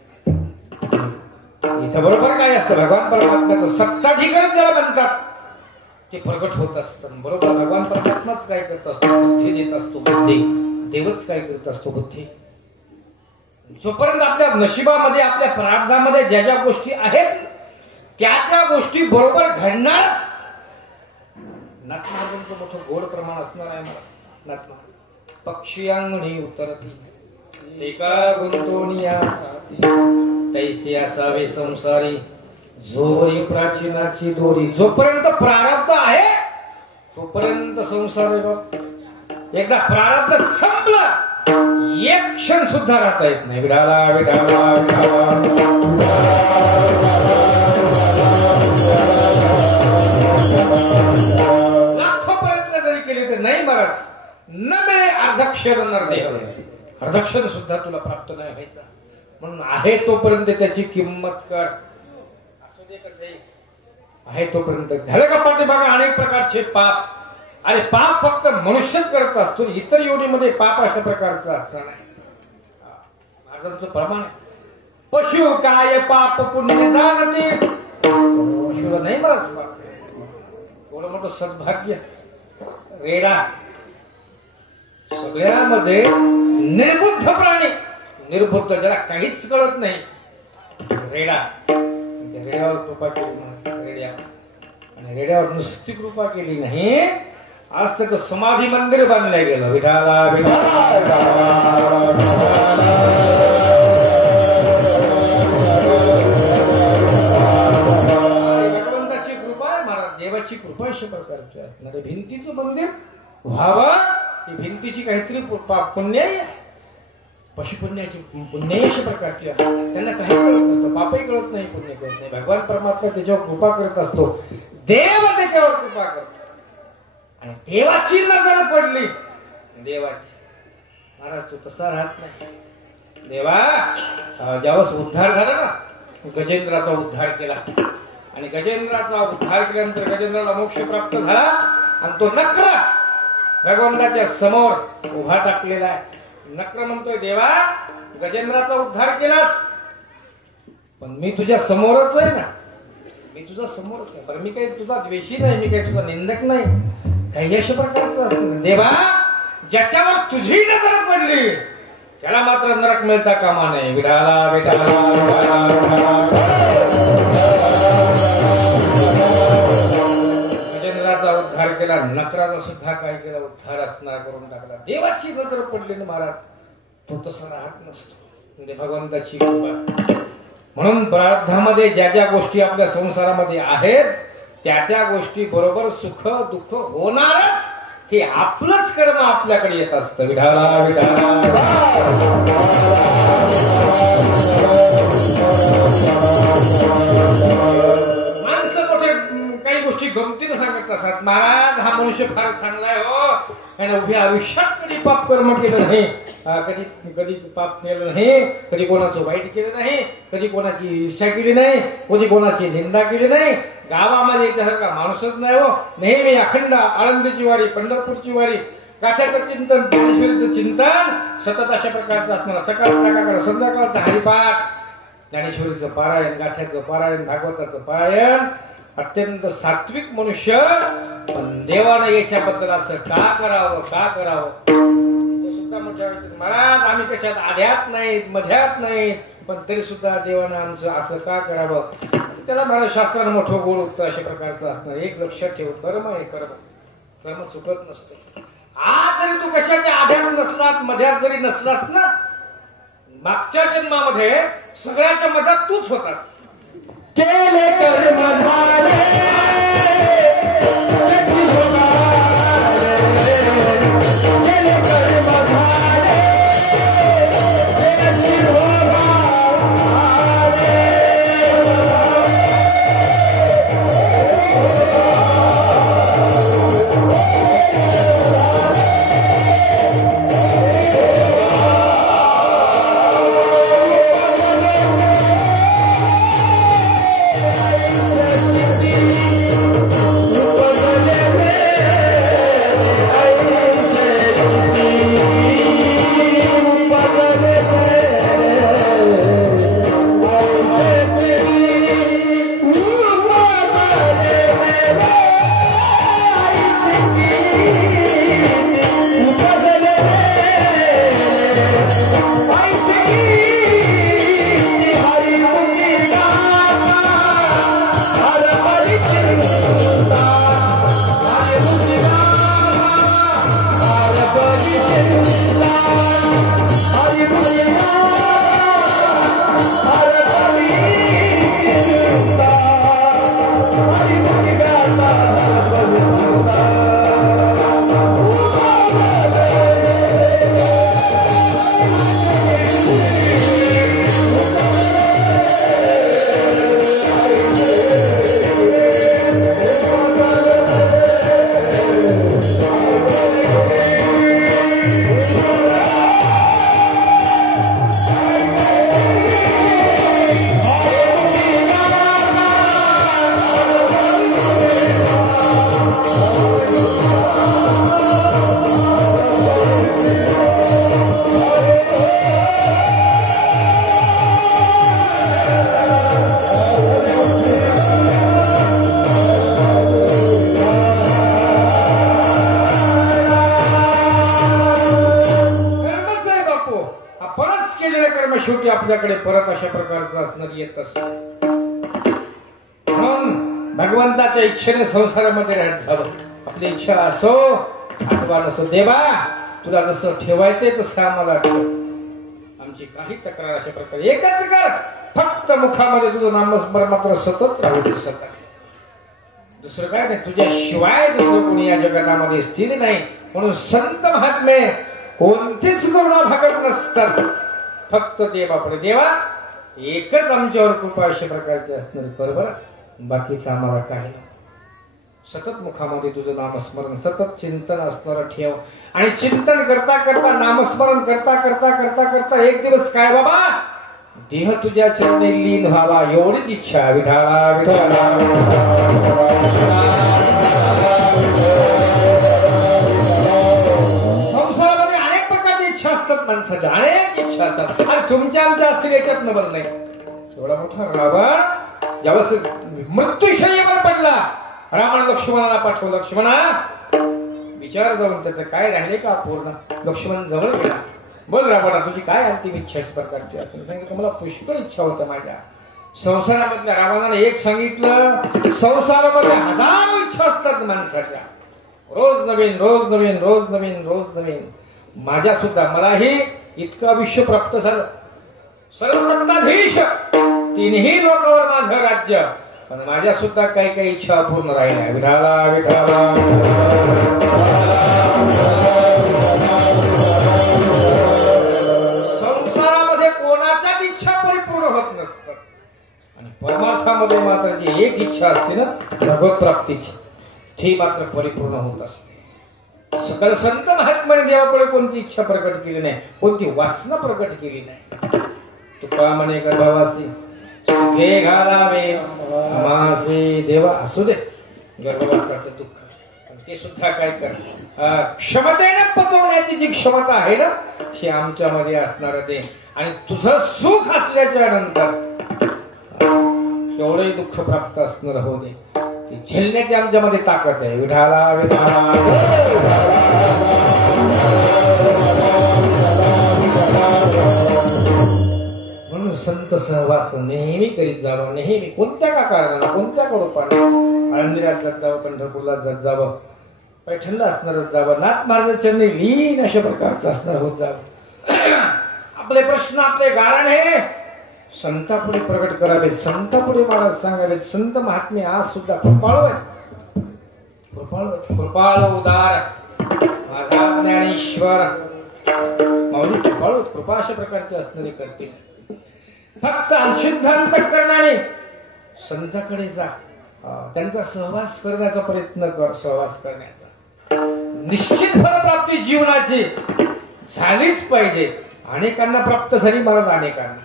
इथं बरोबर काय असतं? भगवान परमात्म्याचं सत्ताधिकरण ज्याला म्हणतात ते प्रगट होत असतं. बरोबर भगवान परमात्माच काय करत असतो? बुद्धी देत असतो. बुद्धी देवच काय करत असतो? बुद्धी. जोपर्यंत आपल्या नशिबामध्ये आपल्या प्रारब्धामध्ये ज्या ज्या गोष्टी आहेत त्या गोष्टी बरोबर घडणारच. नाथमहाराजांचं मोठं गोड प्रमाण असणार आहे मला. नाथमहाराज पक्षी अंगणी उतरती एका गुंतवणिया तैसे असावे संसारी जोरी प्राचीनाची दोरी. जोपर्यंत प्रारब्ध आहे तोपर्यंत संसार आहे. एकदा प्रारब्ध संपलं एक क्षण सुद्धा राहता येत नाही. विठाला विठाला लाखो प्रयत्न जरी केले तर नाही महाराज. न मिळे अर्धक्षर नरदेह, अर्धक्षर सुद्धा तुला प्राप्त नाही व्हायचा. म्हणून आहे तोपर्यंत त्याची किंमत कर. असू दे कसे आहे तोपर्यंत. झालं का पाठीमागे अनेक प्रकारचे पाप. आणि पाप फक्त मनुष्यच करत असतो, इतर योनीमध्ये पाप अशा प्रकारचं असणार नाही. महाराजांचं प्रमाण पशु काय पाप पुण्य जाणते. पशुला नाही महाराज पाप. एवढं मोठं सद्भाग्य. रेडा सगळ्यामध्ये निर्बुद्ध प्राणी, निर्बुद्ध ज्याला काहीच कळत नाही. रेडा रेड्यावर कृपा केली. रेड्या आणि रेड्यावर नुसती कृपा केली नाही, आज त्याचं समाधी मंदिर बांधलं गेलं. विठाला भगवंताची कृपा आहे महाराज. देवाची कृपा अशा प्रकारचे असणारे भिंतीचं मंदिर व्हावं ही भिंतीची काहीतरी पुण्य आहे, पशुपुण्याची पुण्य अशा प्रकारची आहे. त्यांना काही कळत नसतं, पापही कळत नाही, पुण्य कळत नाही. भगवान परमात्मा त्याच्यावर कृपा करत असतो, देव त्याच्यावर कृपा करतो. आणि देवाची नजर पडली, देवाची. महाराज तू तसा राहत नाही. देवा ज्यावेळेस उद्धार झाला ना, गजेंद्राचा उद्धार केला आणि गजेंद्राचा उद्धार केल्यानंतर गजेंद्राला मोक्ष प्राप्त झाला आणि तो नक्र भगवंताच्या समोर उभा टाकलेला आहे. नक्र म्हणतोय, देवा गजेंद्राचा उद्धार केलास, पण मी तुझ्या समोरच आहे ना, मी तुझा समोरच आहे. बरं मी काही तुझा द्वेषी नाही, मी काही तुझा निंदक नाही, काही अशा प्रकारचं. देवा ज्याच्यावर तुझी नजर पडली त्याला मात्र नरक मिळता कामा नये. विठाला विठाला गजेंद्राचा उद्धार केला, नकराचा सुद्धा काय केला, उद्धार असणार करून टाकला. देवाची नजर पडली ना महाराज, तो तसा राहत नसतो. म्हणजे भगवंताची कृपा. म्हणून प्रारब्धामध्ये ज्या ज्या गोष्टी आपल्या संसारामध्ये आहेत त्या त्या गोष्टी बरोबर सुख दुःख होणारच. हे आपलंच कर्म आपल्याकडे येत असतं. विठाला विठाला माणसं मोठे काही गोष्टी गमतीनं सांगत असतात. महाराज हा मनुष्य फार चांगला आहे हो, आणि उभ्या आयुष्यात कधी पाप कर्म केलं नाही, कधी कधी पाप केलं नाही, कधी कोणाचं वाईट केलं नाही, कधी कोणाची ईर्ष्या केली नाही, कधी कोणाची निंदा केली नाही. गावामध्ये त्यासारखा माणूसच नाही हो. नेहमी अखंड आळंदीची वारी, पंढरपूरची वारी, गाठ्याचं चिंतन, ज्ञानेश्वरीचं चिंतन सतत अशा प्रकारचं असणार. सकाळ सकाळ संध्याकाळचं हरिपाठ, ज्ञानेश्वरीचं पारायण, गाठ्याचं पारायण, भागवताचं पारायण. अत्यंत सात्विक मनुष्य, पण देवानं याच्याबद्दल असं का करावं, का करावं. तो सुद्धा मोठ्या महाराज आम्ही कशात आध्यात नाहीत, मध्यात नाहीत, पण तरी सुद्धा देवानं आमचं असं का करावं. त्याला महाराज शास्त्रानं मोठं गोड उत्तर अशा प्रकारचं असणार. एक लक्षात ठेव, कर्म हे कर्म, कर्म चुकत नसतं. आज जरी तू कशाच्या आध्यात नसलास, मध्यात जरी नसलास ना, मागच्या जन्मामध्ये सगळ्याच्या मध्यात तूच होतास. केले कर्म झाले शेवटी आपल्याकडे परत अशा प्रकारचं असणार येत असत. म्हणून भगवंताच्या इच्छेने संसारामध्ये राहत जावं. आपली इच्छा असो अथवा नसो, देवा तुला जसं ठेवायचंय तसं आम्हाला ठेव, आमची काही तक्रार अशा प्रकारे एकच कर, फक्त मुखामध्ये तुझं नामस्मरण मात्र सतत राहू दे. सतत दुसरं काय नाही, तुझ्याशिवाय दुसरं कोणी या जगतामध्ये स्थिर नाही. म्हणून संत महात्मे कोणतीच करुणा भागत नसतात. फक्त देवापुढे देवा एकच आमच्यावर कृपा अशा प्रकारची असणार, बरोबर. बाकीचं आम्हाला काय. सतत मुखामध्ये तुझं नामस्मरण, सतत चिंतन असणारं ठेव. आणि चिंतन करता करता, नामस्मरण करता करता करता करता एक दिवस काय बाबा, देह तुझ्या चरणी लीन व्हावा एवढीच इच्छा. विठाला विठाला संसारामध्ये अनेक प्रकारची इच्छा असतात माणसाच्या, अनेक इच्छा असतात. आणि तुमच्या आमच्या असतील याच्यात नवल नाही. एवढा मोठा रावण ज्यावेळेस मृत्यूशय्येवर पडला, रामाने लक्ष्मणाला पाठवलं. लक्ष्मणा विचार जाऊन त्याचं काय राहिले का पूर्ण. लक्ष्मण जवळ गेला. बोल रावणा, तुझी काय अंतिम इच्छा प्रकारची असेल. सांगितलं मला पुष्कळ इच्छा होतं माझ्या संसारामधल्या. रावणाने एक सांगितलं, संसारामध्ये हजारो इच्छा असतात माणसाच्या, रोज नवीन रोज नवीन रोज नवीन रोज नवीन. माझ्या सुद्धा मलाही इतकं आयुष्य प्राप्त झालं, सर्वसत्ताधीश, तिन्ही लोकांवर माझं राज्य, पण माझ्या सुद्धा काही काही इच्छा अपूर्ण राहिल्या. विठाला विठाला संसारामध्ये कोणाच्याच इच्छा परिपूर्ण होत नसतात. आणि परमार्थामध्ये मात्र जी एक इच्छा असते ना भगवत प्राप्तीची, ती मात्र परिपूर्ण होत असते. सकल संत महात्म्याने देवापुढे कोणती इच्छा प्रकट केली नाही, कोणती वासना प्रकट केली नाही. तुका म्हणे गर्भवासी सुखे घालावे मासे. देवा असू दे गर्भवासाचं दुःख, पण ते सुद्धा काय कर, क्षमतेने पचवण्याची जी क्षमता आहे ना ती आमच्यामध्ये असणार दे. आणि तुझं सुख असल्याच्या नंतर एवढंही दुःख प्राप्त असणार होऊ दे, ती झेलण्याची आमच्यामध्ये ताकद आहे. विठाला विठाला म्हणून संत सहवास नेहमी करीत जावं. नेहमी कोणत्या का कारणाला, कोणत्या का रूपाने, आळंदीला जात जावं, पंढरपूरला जात जावं, पैठणला असणारच जावं, नाथ महाराज चरणी लीन अशा प्रकारचं असणार होत जावं. आपले प्रश्न, आपले गाराणे संतापुढे प्रकट करावेत, संतापुढे महाराज सांगावेत. संत महात्मे आज सुद्धा कृपाळू आहेत, कृपाळू आहेत, कृपाळ उदार माझा ज्ञानेश्वर माऊली कृपाळू, कृपा अशा प्रकारचे असणारे करतील. फक्त अशुद्ध अंतःकरणाने संतांकडे जा, त्यांचा सहवास करण्याचा प्रयत्न कर. सहवास करण्याचा निश्चित फलप्राप्ती जीवनाची झालीच पाहिजे. अनेकांना प्राप्त झाली महाराज, अनेकांना.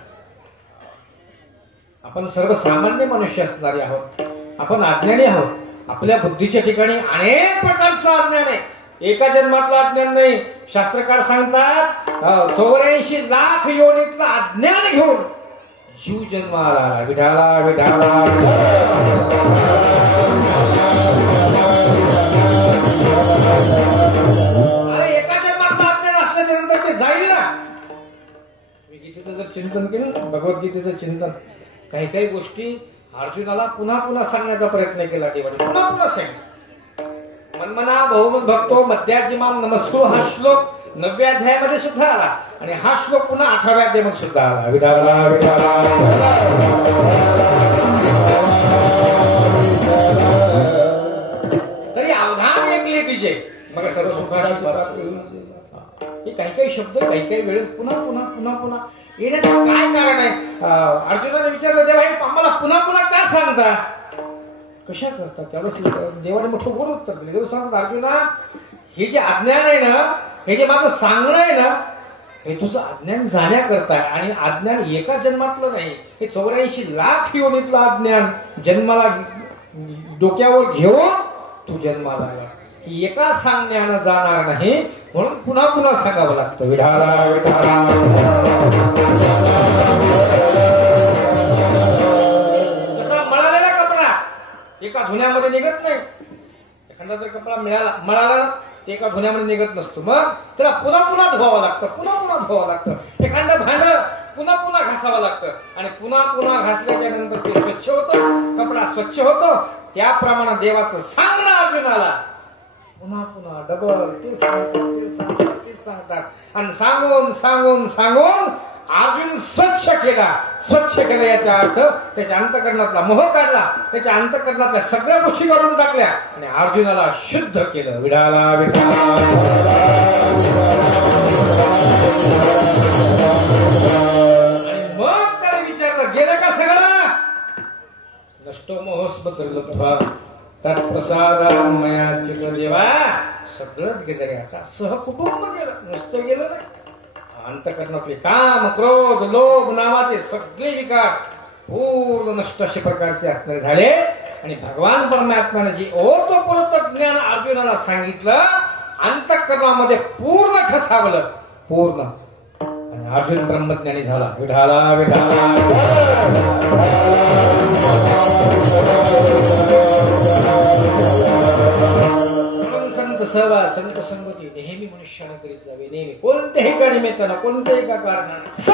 आपण सर्वसामान्य मनुष्य असणारे आहोत, आपण अज्ञानी आहोत. आपल्या बुद्धीच्या ठिकाणी अनेक प्रकारचं अज्ञान आहे, एका जन्मातलं अज्ञान नाही. शास्त्रकार सांगतात 84 लाख योनीतलं अज्ञान घेऊन जीव जन्माला. विठाला विठाला अरे एका जन्मातलं अज्ञान असल्याच्या नंतर ते जाईल ना. मी गीतेचं जर चिंतन केलं, भगवद्गीतेचं चिंतन, काही काही गोष्टी अर्जुनाला पुन्हा पुन्हा सांगण्याचा प्रयत्न केला देवाने, पुन्हा पुन्हा सांगितलं. मन्मना बहुमत भक्तो मध्याजिमाम नमस्कुरु हा श्लोक 9व्या अध्यायामध्ये सुद्धा आला, आणि हा श्लोक पुन्हा 18व्या अध्यायामध्ये सुद्धा आला. विठाला विठाला तरी अवधान ऐकले तिचे मग सर्व सुखाची. हे काही काही शब्द काही काही वेळेस पुन्हा पुन्हा पुन्हा पुन्हा येण्याचं काय कारण आहे. अर्जुनाने विचारलं, देवा हे आम्हाला पुन्हा पुन्हा का सांगता, कशा करता. त्यावेळेस देवाने मोठं गोड उत्तर दिलं. देव सांगतात, अर्जुना हे जे अज्ञान आहे ना, हे जे माझं सांगणं आहे ना, हे तुझं अज्ञान जाण्याकरता आहे. आणि अज्ञान एका जन्मातलं नाही, हे 84 लाख योनीतलं अज्ञान जन्माला डोक्यावर घेऊन तू जन्माला आला. की एका सांगण्यानं जाणार नाही, म्हणून पुन्हा पुन्हा सांगावं लागतं. विठाला विठाला जसा मळालेला कपडा एका धुण्यामध्ये निघत नाही. एखादा जर कपडा मळाला ते एका धुण्यामध्ये निघत नसतो, मग त्याला पुन्हा पुन्हा धुवावं लागतं, पुन्हा पुन्हा धुवावं लागतं. एखादं भांड पुन्हा पुन्हा घासावं लागतं, आणि पुन्हा पुन्हा घासल्याच्या नंतर ते स्वच्छ होतं, कपडा स्वच्छ होतो. त्याप्रमाणे देवाचं सांगणं अर्जुनाला पुन्हा पुन्हा डबल ते सांगतात, ते सांगतात, ते सांगतात. आणि सांगून सांगून सांगून अर्जुन स्वच्छ केला याचा अर्थ त्याच्या अंतःकरणातला मोह काढला, त्याच्या अंतःकरणातल्या सगळ्या गोष्टी काढून टाकल्या आणि अर्जुनाला शुद्ध केलं. विठाला विठाला. आणि मग त्याला विचारलं, गेलं का सगळं? नष्टो मोहस्मृतिर्लब्ध्वा तत्प्रसादान्मया चित्त देवा. सगळंच गेलं रे, आता सहकुटुंब गेलं, नुसतं गेलं नाही. अंतःकरणातले काम, क्रोध, लोभ नावाचे सगळे विकार पूर्ण नष्ट अशा प्रकारचे असणारे झाले. आणि भगवान परमात्म्याने जे ओतप्रोत ज्ञान अर्जुनाला सांगितलं, अंतःकरणामध्ये पूर्ण ठसावलं, पूर्ण. आणि अर्जुन ब्रह्मज्ञानी झाला. विठाला विठाला. संत सहवास, संत संगती नेहमी मनुष्याने करीत जावे. नेहमी कोणत्याही का निमित्तानं, कोणत्याही का कारणाने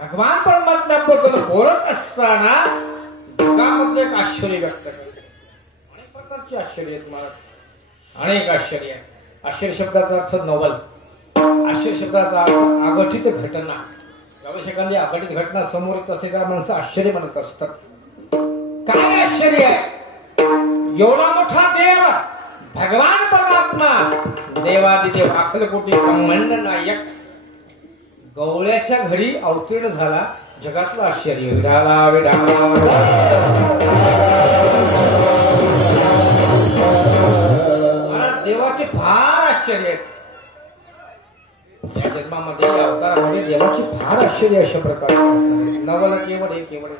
भगवान परमात्म्याबद्दल बोलत असताना जगामध्ये एक आश्चर्य व्यक्त करते. अनेक प्रकारचे आश्चर्य आहेत महाराज, अनेक आश्चर्य. आश्चर्य शब्दाचा अर्थ नवल, आश्चर्य शब्दाचा अर्थ अघटित घटना. गवेषकांनी अघटित घटना समोर येत असते त्या माणसं आश्चर्य म्हणत असतात. काय आश्चर्य आहे? एवढा मोठा देव भगवान परमात्मा, देवादिदेव, अखिलकोटी ब्रह्मांड नायक गवळ्याच्या घरी अवतीर्ण झाला. जगातलं आश्चर्य. विठाला विठाला. देवाचे फार आश्चर्य आहेत. या जन्मामध्ये, या अवतारामध्ये देवाचे फार आश्चर्य अशा प्रकारे. नवल केवळ हे केवळ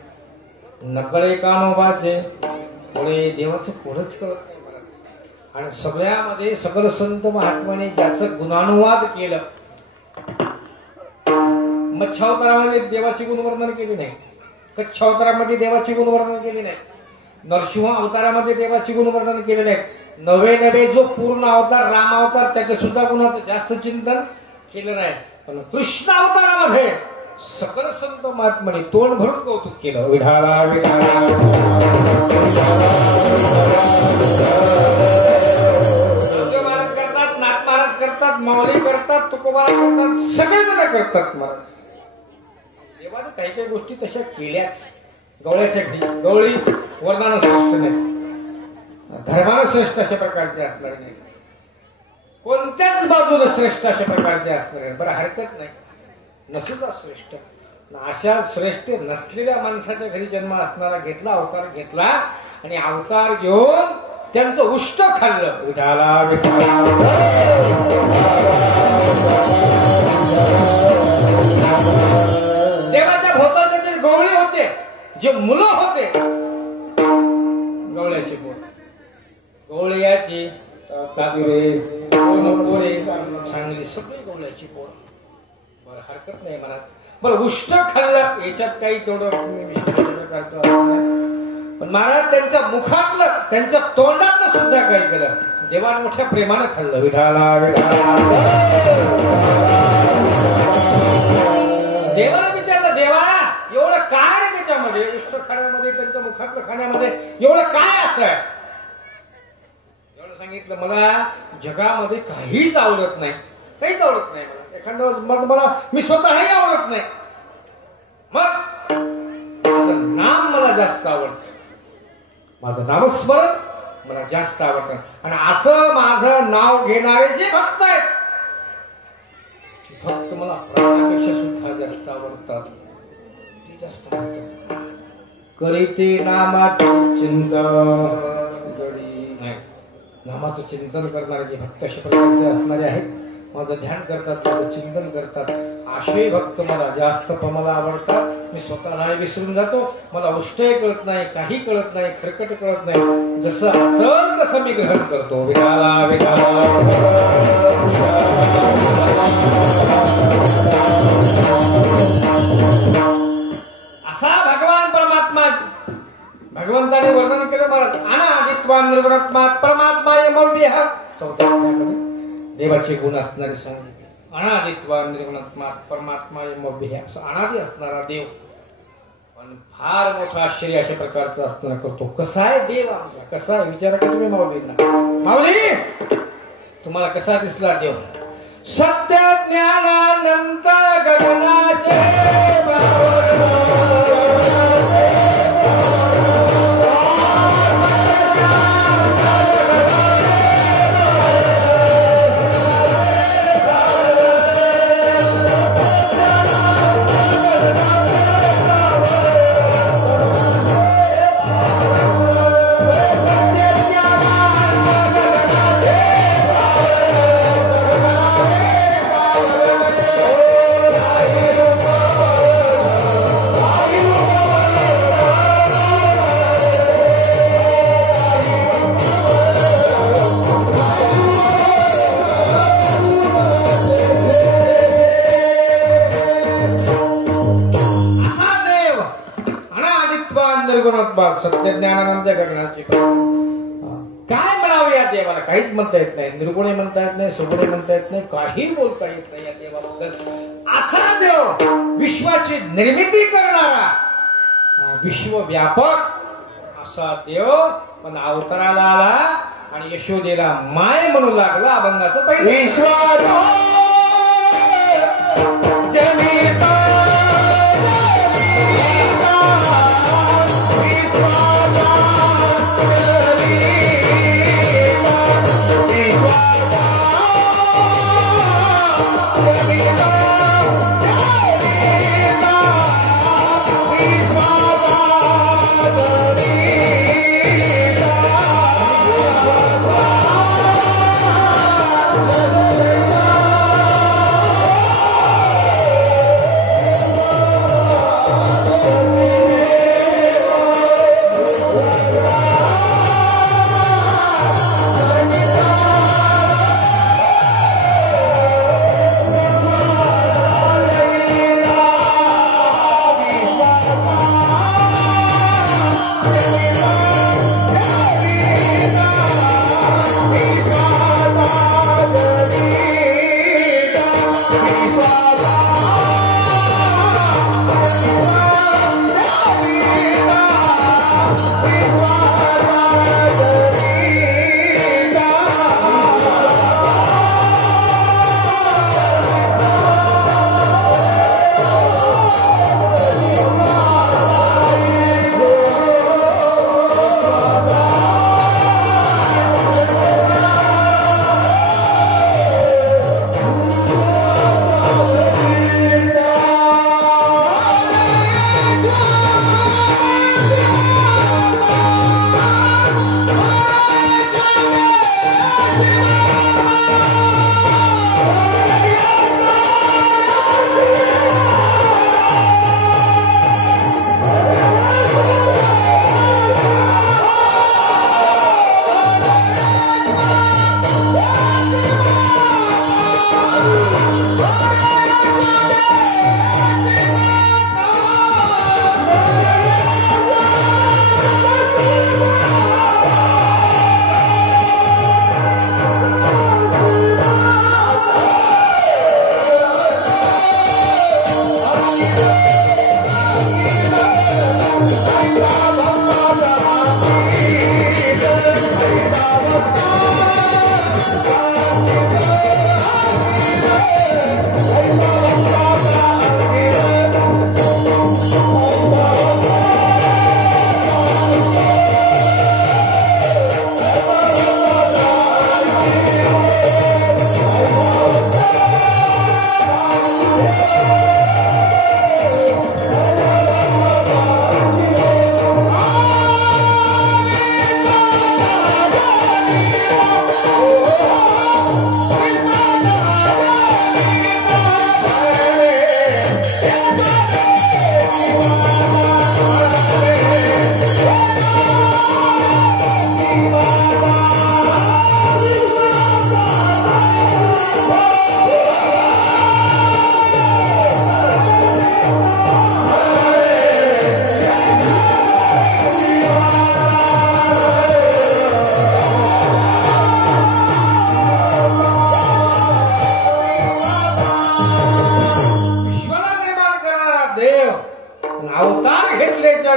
नकळे कानोबाचे पुढे देवाचं पुढंच कळत नाही मला. आणि सगळ्यामध्ये सकल संत महात्माने ज्याचं गुणानुवाद केलं, मच्छावतारामध्ये देवाची गुणवर्णन केली नाही, कच्छावतारामध्ये देवाची गुणवर्णन केली नाही, नरसिंह अवतारामध्ये देवाची गुणवर्णन केले नाही. नवे जो पूर्ण अवतार राम अवतार त्याचे सुद्धा गुणाचं जास्त चिंतन केलं नाही. पण कृष्ण अवतारामध्ये सकल संत महात्माने तोंड भरून कौतुक केलं. विठाला विठाला. महाराज करतात, नाथ महाराज करतात, माऊली करतात, तुकोबा करतात, सगळेजण करतात महाराज. देवाने काही काही गोष्टी तशा केल्याच. गवळ्याच्या घरी गवळी वर्णानं श्रेष्ठ नाही, धर्मानं श्रेष्ठ अशा प्रकारचे असणार नाही, कोणत्याच बाजूला श्रेष्ठ अशा प्रकारचे असणार नाही. बरं, हरकत नाही, नसुद्धा श्रेष्ठ. अशा श्रेष्ठ नसलेल्या माणसाच्या घरी जन्म असणारा घेतला, अवतार घेतला आणि अवतार घेऊन त्यांचं उष्ट खाल्लं. विठाला विठाला. देवाच्या भोवतालचे जे गवळे होते, जे मुलं होते, गवळ्याची पोर, गवळ्याची कादुरे, पोरे, चांगली सगळी गवळ्याची पोर. बरं, हरकत नाही म्हणा. बरं, उष्ट खाल्लं याच्यात काही तेवढं पण महाराज त्यांच्या मुखातलं, त्यांच्या तोंडातलं सुद्धा काही केलं. देवाने मोठ्या प्रेमानं खाल्लं. विठाला विठाला. देवाला विचारलं, देवा एवढं काय रे त्याच्यामध्ये, उष्ट खाण्यामध्ये, त्यांच्या मुखातलं खाण्यामध्ये एवढं काय असं आहे? एवढं सांगितलं, मला जगामध्ये काहीच आवडत नाही, काहीच आवडत नाही मला. एखादं मग मला मी स्वतःही आवडत नाही, मग माझं नाम मला जास्त आवडतं, माझं नामस्मरण मला जास्त आवडतात. आणि असं माझं नाव घेणारे जे भक्त आहेत, भक्त मला प्राणापेक्षा सुद्धा जास्त आवडतात. ते जास्त आवडतात. करीते नामाचे चिंतन, नामाचं चिंतन करणारे जे भक्त अशा प्रकारचे असणारे आहेत, माझं ध्यान करतात, माझं चिंतन करतात, असे भक्त मला जास्त मला आवडतात. मी स्वतःला विसरून जातो. मला उष्टही कळत नाही, काही कळत नाही, खरकट कळत नाही. जसं असल तसं मी ग्रहण करतो. विठाला विठाला असा भगवान परमात्मा. भगवंताने वर्णन केलं महाराज, अनादित्वा निर्गुणात्मा परमात्मा यमव्यः. देवाचे गुण असणारे सांगितले. अनादित्वा निर्गुणात्मा परमात्मा यमव्यः, असं अनादी असणारा देव, पण फार मोठा आश्चर्य अशा प्रकारचं असताना करतो. कसा आहे देव आमचा, कसा आहे विचारा का तुम्ही माऊलींना. माऊली तुम्हाला कसा दिसला देव? सत्य ज्ञानानंत गगनाचे सत्य ज्ञानानंद गगनाची. काय म्हणावं या देवाला? काहीच म्हणता येत नाही. निर्गुणे म्हणता येत नाही, सगुणे म्हणता येत नाही, काही बोलता येत नाही या देवाबद्दल. असा देव, विश्वाची निर्मिती करणारा, विश्वव्यापक असा देव पण अवताराला आला आणि यशोदेला माय म्हणू लागला. अभंगाचं पहिलं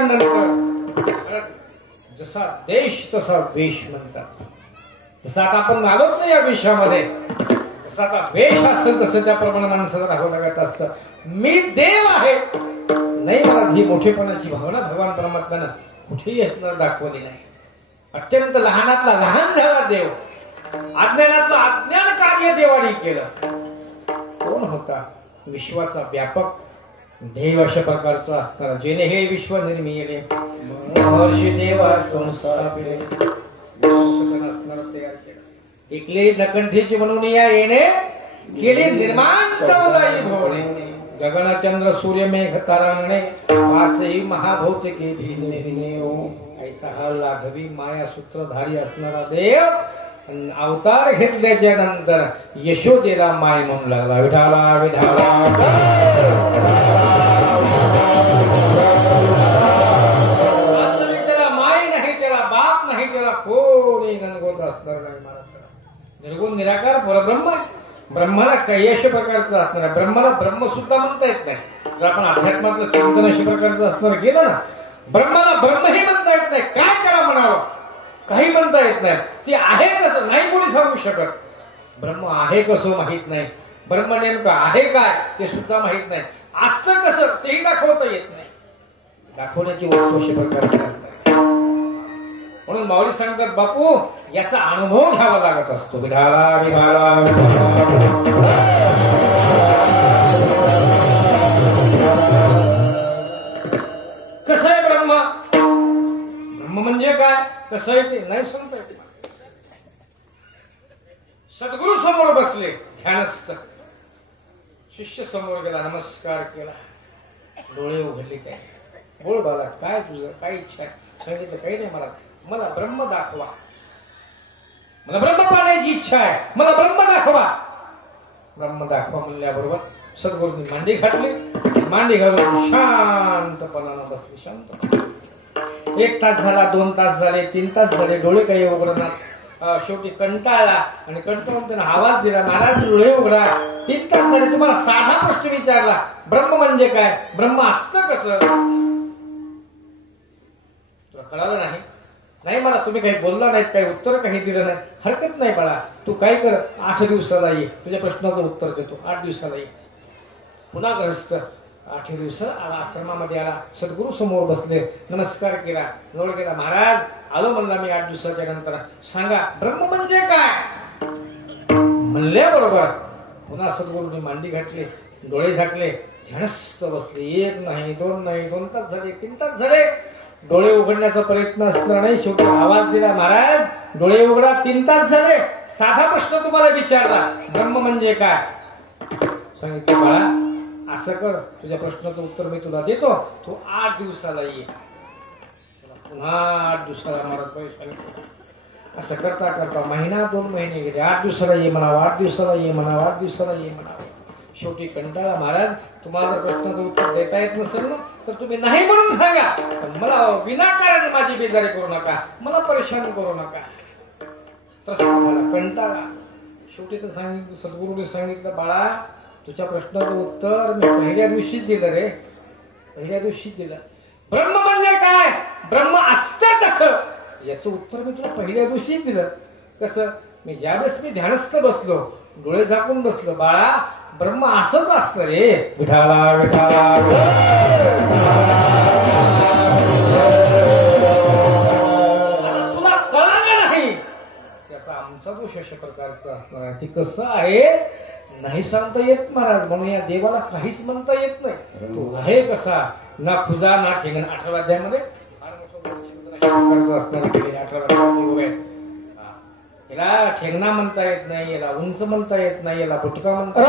नंतर जसा देश तसा वेश म्हणतात. जसं आता आपण आलोच नाही या वेशामध्ये, जसं आता वेश असेल तसं त्याप्रमाणे माणसाला राहावं लागत असतं. मी देव आहे नाही, मला ही मोठेपणाची भावना भगवान परमात्म्यानं कुठेही असणार दाखवली नाही. अत्यंत लहानातला लहान झाला देव, अज्ञानातलं अज्ञान कार्य देवाने केलं. कोण होता? विश्वाचा व्यापक देव अशा प्रकारचा असताना जेणे हे विश्व निर्मिले महर्षी देवा संस्थापिले ऐकले नकंठीची म्हणून या येणे केली निर्माण समुदायी भवने. गगनचंद्र सूर्य मेघ तारांगणे पाचही महाभौतिके भिने ऐसा हा लाघवी माया सूत्रधारी असणारा देव अवतार घेतल्याच्या नंतर यशोदेला माय म्हणू लागला. विठाला विठाला त्याला माय नाही, त्याला बाप नाही, त्याला कोणी गणगोत असणार नाही. महाराज निर्गुण निराकार परब्रह्म, ब्रह्माला काही अशा प्रकारचं असणार आहे. ब्रह्माला ब्रह्म सुद्धा म्हणता येत नाही. जर आपण अध्यात्मातलं चिंतन अशा प्रकारचं असणार गेलं ना, ब्रह्माला ब्रह्मही म्हणता येत नाही. काय त्याला म्हणावं काही म्हणता येत नाही. ती आहे कसं नाही कोणी सांगू शकत. ब्रह्म आहे कसं माहित नाही, ब्रह्म नेमकं आहे काय ते सुद्धा माहित नाही. असतं कसं तेही दाखवता येत नाही. दाखवण्याची वस्तू अशा प्रकारची असते. म्हणून माऊली सांगतात बापू याचा अनुभव घ्यावा लागत असतो. विढाला विढाला कसं आहे ब्रह्म, ब्रह्म म्हणजे काय, कसं आहे ते नाही सांगता येत. सद्गुरु समोर बसले ध्यानस्थ, शिष्य समोर गेला, नमस्कार केला, डोळे उघडले. काय बोल बाला, काय तुझं काय इच्छा आहे? सांगितलं काही नाही, मला ब्रह्म दाखवा, मला ब्रह्म पाहण्याची इच्छा आहे, मला ब्रह्म दाखवा. ब्रह्म दाखवा म्हणल्याबरोबर सद्गुरूंनी मांडी घातली, मांडी घालून शांतपणानं बसले. शांत 1 तास झाला, 2 तास झाले, 3 तास झाले, डोळे काही उघडणार. शेवटी कंटाळला आणि कंटाळून त्यानं आवाज दिला, महाराज डोळे उघडा. 3 तास झाले, तुम्हाला साधा प्रश्न विचारला, ब्रह्म म्हणजे काय, ब्रह्म असतं कसं, तुला कळालं नाही? नाही मला तुम्ही काही बोलला नाहीत, काही उत्तर काही दिलं नाही. हरकत नाही बाळा, तू काय कर, 8 दिवसाला ये, तुझ्या प्रश्नाचं उत्तर देतो. 8 दिवसाला ये. पुन्हा ग्रस्त 8 दिवस आश्रमामध्ये आला, सद्गुरू समोर बसले, नमस्कार केला, जवळ गेला. महाराज आलो म्हणला मी 8 दिवसाच्या नंतर, सांगा ब्रह्म म्हणजे काय म्हणल्याबरोबर पुन्हा सद्गुरूंनी मांडी घातली, डोळे झाकले, ध्यानस्थ बसले. 1 नाही 2 नाही, 2 तास झाले, 3 तास झाले, डोळे उघडण्याचा प्रयत्न असणार नाही. शेवटी आवाज दिला, महाराज डोळे उघडा. 3 तास झाले, साधा प्रश्न तुम्हाला विचारला, ब्रह्म म्हणजे काय. सांगितलं बाळा असं कर, तुझ्या प्रश्नाचं उत्तर मी तुला देतो, तू 8 दिवसाला ये. पुन्हा 8 दिवसाला महाराज असं करता करता महिना 2 महिने गेले. 8 दिवसाला ये म्हणावं, 8 दिवसाला ये म्हणावं, 8 दिवसाला ये म्हणावं. शेवटी कंटाळा, महाराज तुम्हाला जर प्रश्नाचं उत्तर देता येत नसेल ना तर तुम्ही नाही म्हणून सांगा, पण मला विनाकारण माझी बेजारी करू नका, मला परेशान करू नका. तसं झाला कंटाळा. शेवटी तर सांगितलं, सद्गुरूने सांगितलं, बाळा तुझ्या प्रश्नाचं उत्तर मी पहिल्या दिवशीच दिलं रे, पहिल्या दिवशीच दिलं. ब्रह्म म्हणजे काय, ब्रह्म असतं कसं याचं उत्तर मी तुला पहिल्या दिवशीच दिलं. कसं, मी ज्यावेळेस मी ध्यानस्थ बसलो, डोळे झाकून बसलो, बाळा ब्रह्म असंच असतं रे. विठाला विठाला तुला कळालं नाही त्याचा आमचा दोष अशा प्रकारचा असणार आहे. ती कसं आहे नाही सांगता येत महाराज, म्हणून या देवाला काहीच म्हणता येत नाही. तो आहे कसा, ना खुजा ना ठेंगण. 18व्या अध्यायामध्ये याला ठेंगणा म्हणता येत नाही, याला उंच म्हणता येत नाही, याला बुटका म्हणता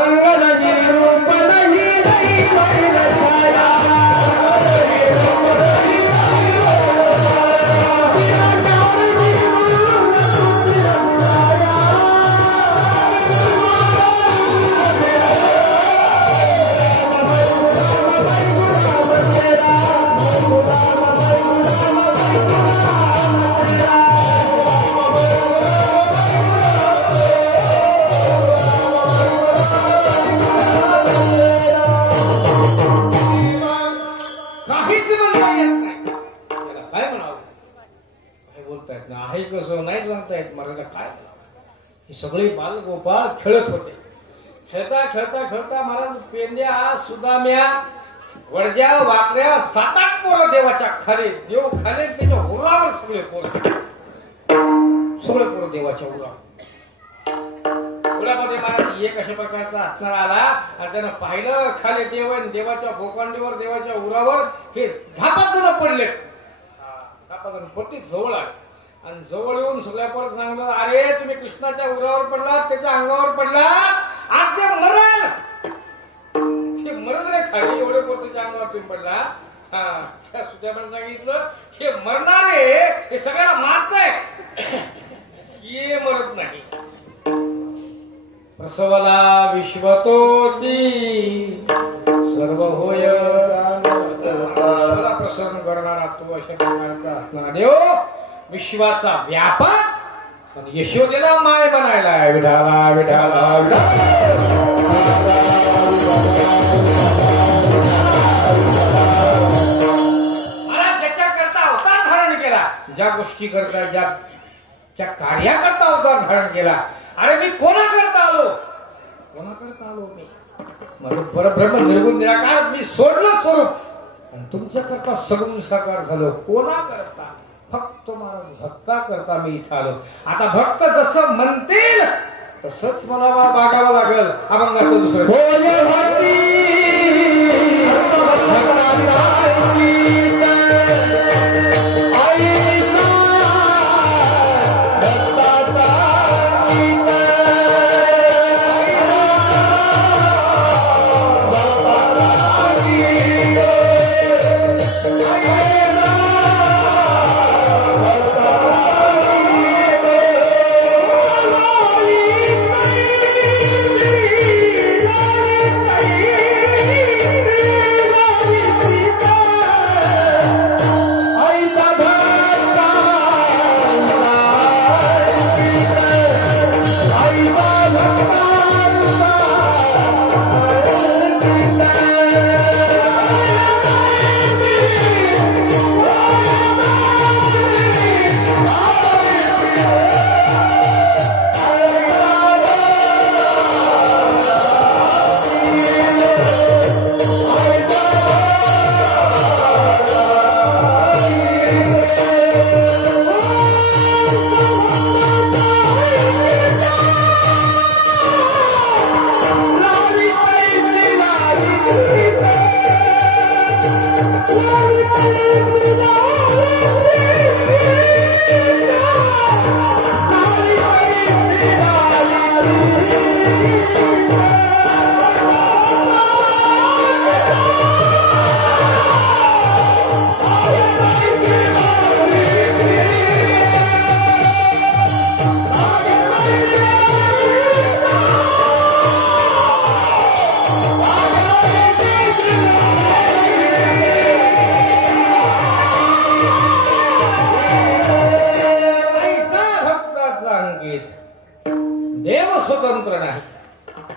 काहीच म्हणता येत काय हे सगळे बालगोपाळ खेळत होते. खेळता खेळता खेळता महाराज पेंद्या सुदाम्या वडज्या वाकड्या 7-8 पोरं देवाच्या खाली देव खाली त्याच्या उरावर सगळे पोरं देवाच्या उरावर. पुण्यामध्ये महाराज एक अशा प्रकारचा असणार आला आणि त्यानं पाहिलं खाली देव आहे देवाच्या भोकांडीवर देवाच्या उरावर हे धापाजण पडले. धापाजण पट्टी जवळ आले आणि जवळ येऊन सगळ्या परत सांगलं अरे तुम्ही कृष्णाच्या उरावर पडलात त्याच्या अंगावर पडलात आज ते मरण ते मरण रे खाली एवढे पोर त्याच्या अंगावर तुम्ही पडला. त्या सुद्याने सांगितलं हे मरणारे हे सगळ्याला मारतंय हे मरत नाही. प्रसवला विश्वतोसी सर्व होय प्रसन्न करणारा तो अशा प्रकारचा असणारा देव विश्वाचा व्यापक आणि यशोदेला माय बनायला विठाला विठाला मला ज्याच्याकरता अवतार धारण केला ज्या गोष्टी करता ज्या कार्याकरता अवतार धारण केला. अरे मी कोणाकरता आलो मी माझं परब्रह्म निर्गुण निराकार मी सोडलं स्वरूप आणि तुमच्याकरता सगुण साकार झालो. कोणाकरता फक्त महाराज भक्ता करता मी इथं आलो. आता भक्त जसं म्हणतील तसंच मला बागावं लागल. अभंगाचं दुसरं स्वतंत्र नाही.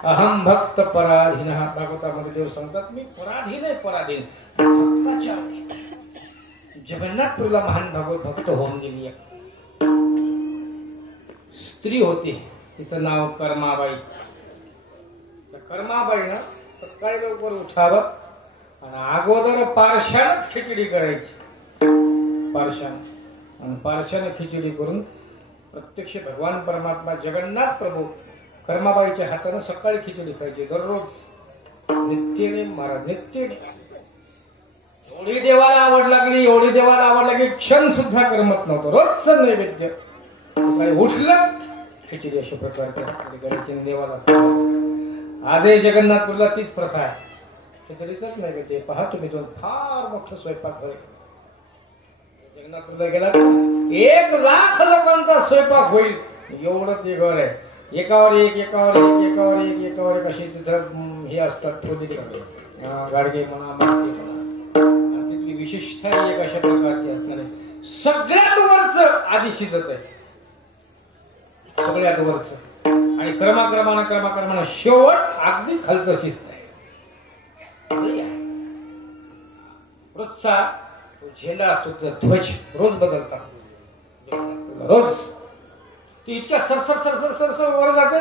अहम भक्त पराधीन. भागवतामध्ये देव सांगतात मी पराधीन आहे. पराधीन भक्ताच्या जगन्नाथपुरीला महान भागवत भक्त होऊन गेली आहे. स्त्री होती तिचं नाव कर्माबाई. कर्माबाईनं सकाळी लवकर उठावं आणि अगोदर पारशानच खिचडी करायची. पारशानं खिचडी करून प्रत्यक्ष भगवान परमात्मा जगन्नाथ प्रभू कर्माबाईच्या हातानं सकाळी खिचडी खायची दररोज नित्यने. महाराज नित्यने एवढी देवाला आवड लागली क्षण सुद्धा करमत नव्हतं. रोजचं नैवेद्य सकाळी उठलं खिचडी अशा प्रकारच्या करायची देवाला. आजही जगन्नाथपुरला तीच प्रथा आहे. खिचडीच नैवेद्य पहा तुम्ही. दोन फार मोठं स्वयंपाक होईल जगन्नाथपुरला गेला 1,00,000 लोकांचा स्वयंपाक होईल. एवढं ते घर आहे. एकावर एक अशी तिथं हे असतात गाडगे म्हणा माती म्हणा. तिथली विशिष्टता एक अशा प्रकारची असणार आहे. सगळ्यात वरचं आधी शिजत आहे. सगळ्यात वरचं आणि क्रमाक्रमानं शेवट अगदी खालचं शिजत आहे. रोजचा झेंडा असतो ध्वज रोज बदलतात. रोज ती इतक्या सरसर सरसर सरसर वर जाते.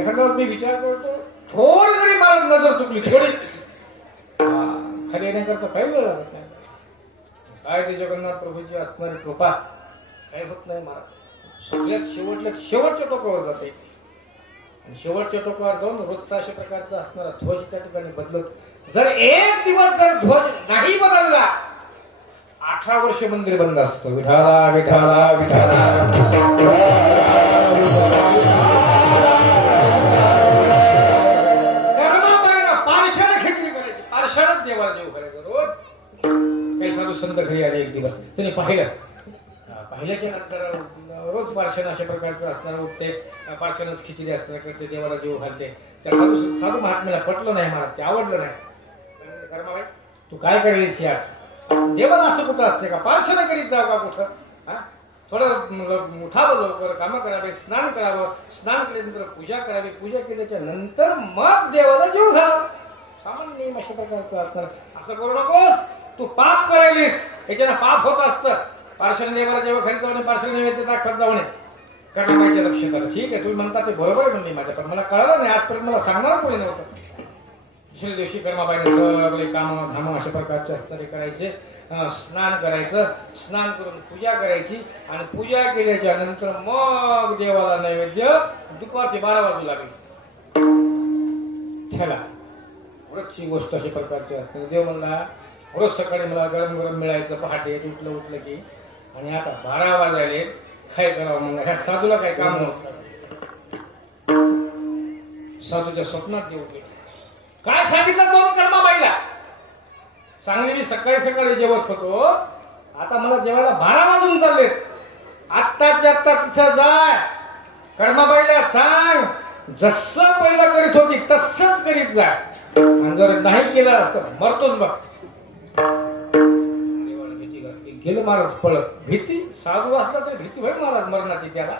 एखाद्या मी विचार करतो थोडी जरी मला नजर चुकली थोडी खाली येण्याकरता काही वेळ लागत नाही. काय ते जगन्नाथ प्रभूची असणारी कृपा काही होत नाही महाराज. सगळ्यात शेवटच्या टोकावर जाते. शेवटच्या टोकावर जाऊन रोजचा अशा प्रकारचा असणारा ध्वज त्या ठिकाणी बदलत. जर एक दिवस जर ध्वज नाही बदलला 18 वर्ष मंदिर बंद असतं. विठाला विठाला विठाला पारशानच देवाला जेव करायचं रोज. काही साधू संत घरी आले एक दिवस त्यांनी पाहिल्याच्या नंतर रोज पारशान अशा प्रकारचं असणार उठते. पारशानच खिचडी असणार करते देवाला जेव घालते. त्या साधू महात्म्याला पटलं नाही महाराज. ते आवडलं नाही. कर्माबाई तू काय करेल यास देवाला असं कुठं असते का? पारशाना करीत जाऊ का कुठं? थोडं उठावं लवकर कामं करावे. स्नान करावं. स्नान केल्यानंतर पूजा करावी. पूजा केल्याच्या नंतर मग देवाला जीव घालावा. सामान्य नियम अशा प्रकारचा असणार. असं करू नकोस. तू पाप करायलीस याच्यानं पाप होत असतं. पार्श्वन देवाला जेव्हा खाली जाऊ नये. पार्श्वन नैवेद्य दाखवत जाऊ नये. कर्माबाईचे लक्ष करा. ठीक आहे तुम्ही म्हणता ते बरोबर आहे म्हणणे माझ्या. पण मला कळलं नाही आजपर्यंत. मला सांगणार कोणी नव्हतं. दुसऱ्या दिवशी कर्माबाईने सगळे कामं धामं अशा प्रकारचे असणारे करायचे. स्नान करायचं. स्नान करून पूजा करायची. आणि पूजा केल्याच्या नंतर मग देवाला नैवेद्य दुपारची 12 वाजू लागली. ठेला रोजची गोष्ट अशा प्रकारची असते. देव म्हणला रोज सकाळी मला गरम गरम मिळायचं पहाटे उठलं की. आणि आता 12 वाजायले काय करावं म्हणलं. ह्या साधूला काही काम नव्हतं. साधूच्या स्वप्नात देऊ गेले. काय सांगितलं दोन कर्माबाईला? चांगली मी सकाळी सकाळी जेवत होतो. आता मला जेवायला 12 वाजून चाललेत. आत्ताच्या आत्ता तिथं जाय. कर्माबाईला सांग जसं पहिलं करीत होती तसंच करीत जा. आणि जर नाही केलं तर मरतोच बघ. भीती घातली. गेलं महाराज पळत. भीती साधू असला तरी भीती होईल महाराज मरणाची. त्याला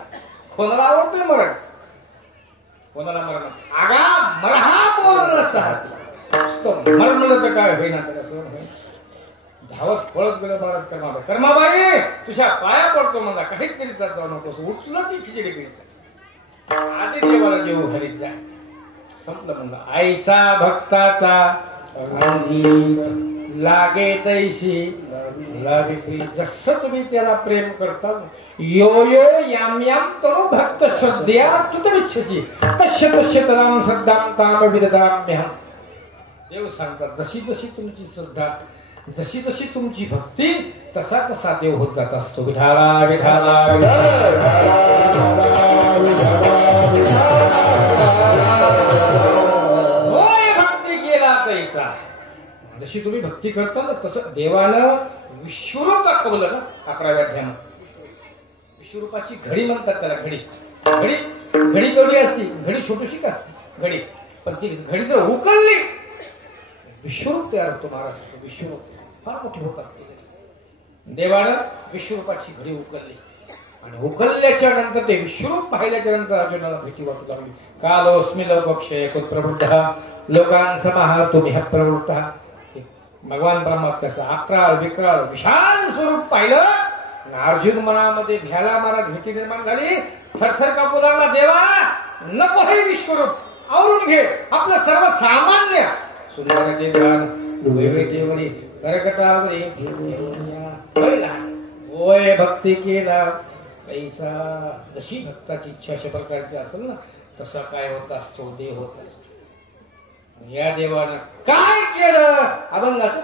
कोणाला आवडतोय मरण? कोणाला मरण? आगा मरहा बोल मरण तर काय होईना त्याला सहन होईल. धावत पळत गेलं महाराज कर्माबाई. कर्माबाई तुझ्या पाया पडतो मला. काहीच करीत जात जाऊ नकोस. उठलं की खिचडी करीत आधी देवाला जेव घरीत जाय. संपलं म्हणलं. आईचा भक्ताचा लागे तैशी लागे. जसं तुम्ही त्याला प्रेम करता यो यो याम याम तरो भक्त श्रद्धया तुतमिच्छसी तस्य तस्य तदाम श्रद्धाम ताम विददाम्यहम्. देव सांगतात जशी जशी तुमची श्रद्धा जशी जशी तुमची भक्ती तसा तसा देव होत जात असतो. विठाला विठाला होय भक्ती केला तैसा. जशी तुम्ही भक्ती करता ना तसं देवानं विश्वरूप दाखवलं ना 11व्या अध्यायात. विश्वरूपाची घडी म्हणतात त्याला. घडी घडी घडी केवढी असती? घडी छोटीशी का असते घडी. पण ती घडी जर उकलली विश्वरूप तयार होतो महाराज. विश्वरूप फार मोठी होत असते. देवानं विश्वरूपाची घडी उकलली. आणि उकलल्याच्या नंतर ते विश्वरूप पाहिल्याच्या नंतर अर्जुनाला भीती वाटू लागली. कालोस्मि लोकक्षय कुत्रवृद्ध लोकांसमः तुम्ही प्रवृत्त. भगवान परमात्म्याचं अक्राळ विक्राळ विशाल स्वरूप पाहिलं. अर्जुन मनामध्ये भ्याला महाराज भीती निर्माण झाली. थरथर कापू लागला. देवा नको हे विश्वरूप आवरून घे. आपलं सर्व सामान्य सुंदर देवरी करकटावरी होय भक्ती केला पैसा. जशी भक्ताची इच्छा अशा प्रकारची असेल ना तसा काय होत असतो देव होत असतो. या देवानं काय केलं? अभंगाचं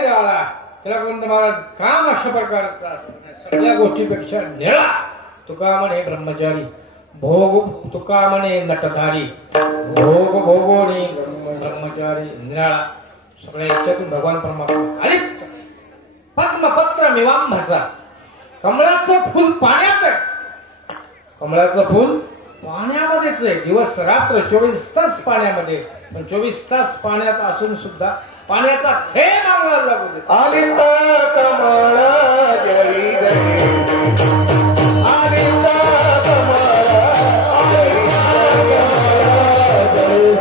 निराळा. त्याला कोणतं महाराज काम अशा प्रकारचा सगळ्या गोष्टीपेक्षा निळा. तुका म्हणे ब्रह्मचारी, भोग तुका म्हणे नटधारी, भोग भोगोनी ब्रह्मचारी निराळा. सगळ्या याच्यातून भगवान परमात्मा अलिप्त. पद्मपत्र मिवांभसा, कमळाचं फुल पाण्यात आहे. कमळाचं फुल पाण्यामध्येच आहे. दिवस रात्र 24 तास पाण्यामध्ये. पण 24 तास पाण्यात असून सुद्धा पाण्याचा थेंब अंगाला लागू दे. आलिंदा कमळ जळी गई, आलिंदा कमळ, आलिंदा कमळ जळी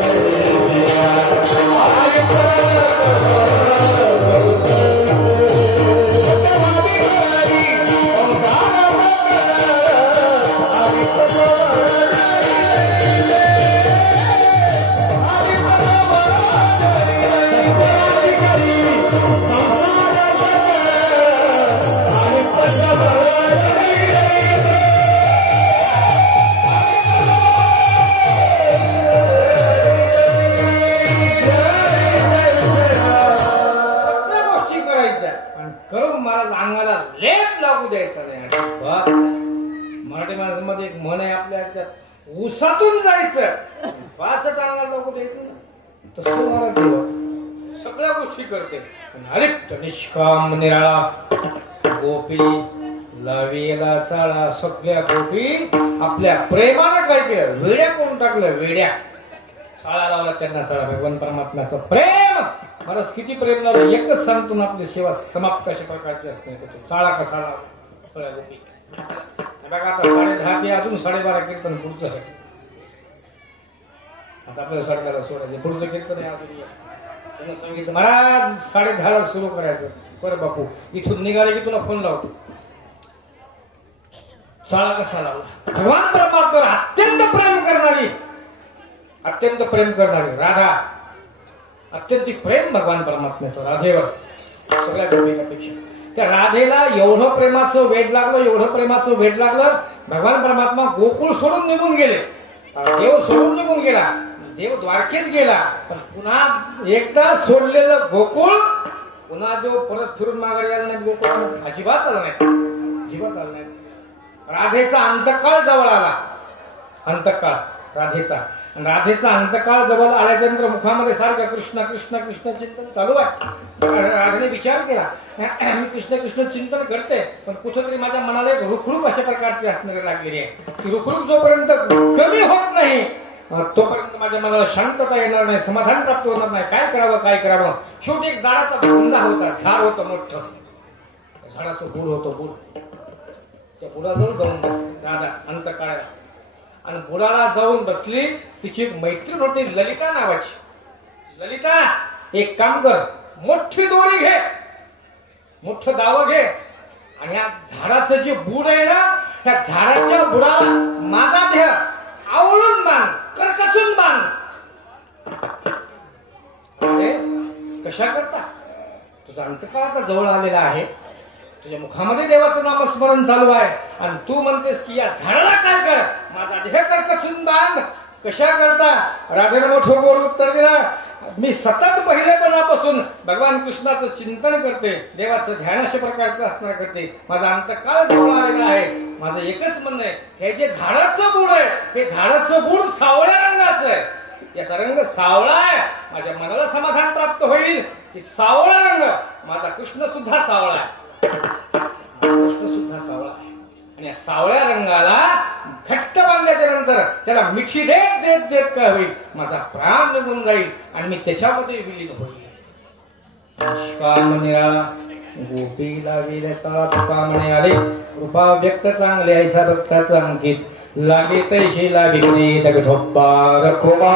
गई, आलिंदा मराठी माणसामध्ये एक म्हण आहे आपल्या ह्याच्यात, ऊसातून जायचं पाच टांगा लोक द्यायचं ना. तसं मराठी सगळ्या गोष्टी करते. अलिप्त निष्काम निराळा, गोपी लावीला चाळा. सगळ्या गोपी आपल्या प्रेमानं काय केलं, वेड्या कोण टाकलं, वेड्या चाळा लावला त्यांना. चाळा भगवान परमात्म्याचं प्रेम. मला किती प्रेम लावलं एकच सांगतो ना, आपली सेवा समाप्त अशा प्रकारची असते. चाळा कसा लावला सगळ्या गोपी. बघा आता 10:30 ते अजून 12:30 कीर्तन पुढचं आहे. आता आपल्याला 12:30 सोडायचं, पुढचं कीर्तन आहे अजून. त्यांना सांगितलं महाराज 10:30 सुरू करायचं. बरं बापू, इथून निघाले की तुला फोन लावतो. चाळा कसा लावला. भगवान परमात्म्यावर अत्यंत प्रेम करणारी राधा. अत्यंत प्रेम भगवान परमात्म्याचं राधेवर सगळ्या गोपिकांपेक्षा. त्या राधेला एवढं प्रेमाचं वेड लागलं. भगवान परमात्मा गोकुळ सोडून निघून गेले. देव सोडून निघून गेला. देव द्वारकेत गेला. पण पुन्हा एकदा सोडलेलं गोकुळ पुन्हा जो परत फिरून माघारी आला नाही गोकुळ अजिबात आला नाही. राधेचा अंतकाळ जवळ आला. राधेचा अंतकाळ जवळ आल्यानंतर मुखामध्ये सारखं कृष्ण कृष्ण कृष्ण चिंतन चालू आहे. राधेने विचार केला, मी कृष्ण कृष्ण चिंतन करते, पण कुठेतरी माझ्या मनाला एक रुखरुख अशा प्रकारची असण्याला लागलेली आहे. ती रुखरुख जोपर्यंत कमी होत नाही तोपर्यंत माझ्या मनाला शांतता येणार नाही, समाधान प्राप्त होणार नाही. काय करावं. शेवटी एक झाडाचा बुंदा होता, झाड होतं मोठं. झाडाचं बुड होतं. त्या बुडाजवळ जाऊन राधा अंतकाळाला. आणि बुडाला जाऊन बसली. तिची एक मैत्रीण होती ललिता नावाची. ललिता, एक काम कर, मोठी दोरी घे, मोठं दावं घे, आणि या झाडाचं जे बुड आहे ना, त्या झाडाच्या बुडाला माझा देह आवळून बांध, करकचून बांध. कशा करता? तुझा अंतकाळ आता जवळ आलेला आहे. तुझ्या मुखामध्ये देवाचं नामस्मरण चालू आहे आणि तू म्हणतेस की या झाडाला काय कर, माझा देह करकचून बांध. कशा करता? राधेने मोठं गोड उत्तर दिलं, मी सतत पहिलेपणापासून भगवान कृष्णाचं चिंतन करते, देवाचं ध्यान अशा प्रकारचं असणार करते. माझा अंतकाळ जवळ आलेला आहे. माझं एकच म्हणणं आहे, हे जे झाडाचं बुड आहे, हे झाडाचं बुड सावळ्या रंगाचं आहे. याचा रंग सावळा आहे. माझ्या मनाला समाधान प्राप्त होईल की सावळा रंग, माझा कृष्ण सुद्धा सावळा आहे. आणि या सावळ्या रंगाला घट्ट बांधल्याच्या नंतर त्याला मिठी देत काय होईल, माझा प्राण निघून जाईल आणि मी त्याच्यामध्ये विलीन होईल. निष्काम निराळा, गोपीला वेल्याचा तुका म्हणे आले, कृपा व्यक्त चांगले ऐसा भक्ताचा अंकित, लागे तैशी लागे तग ठोप्पा रखोबा.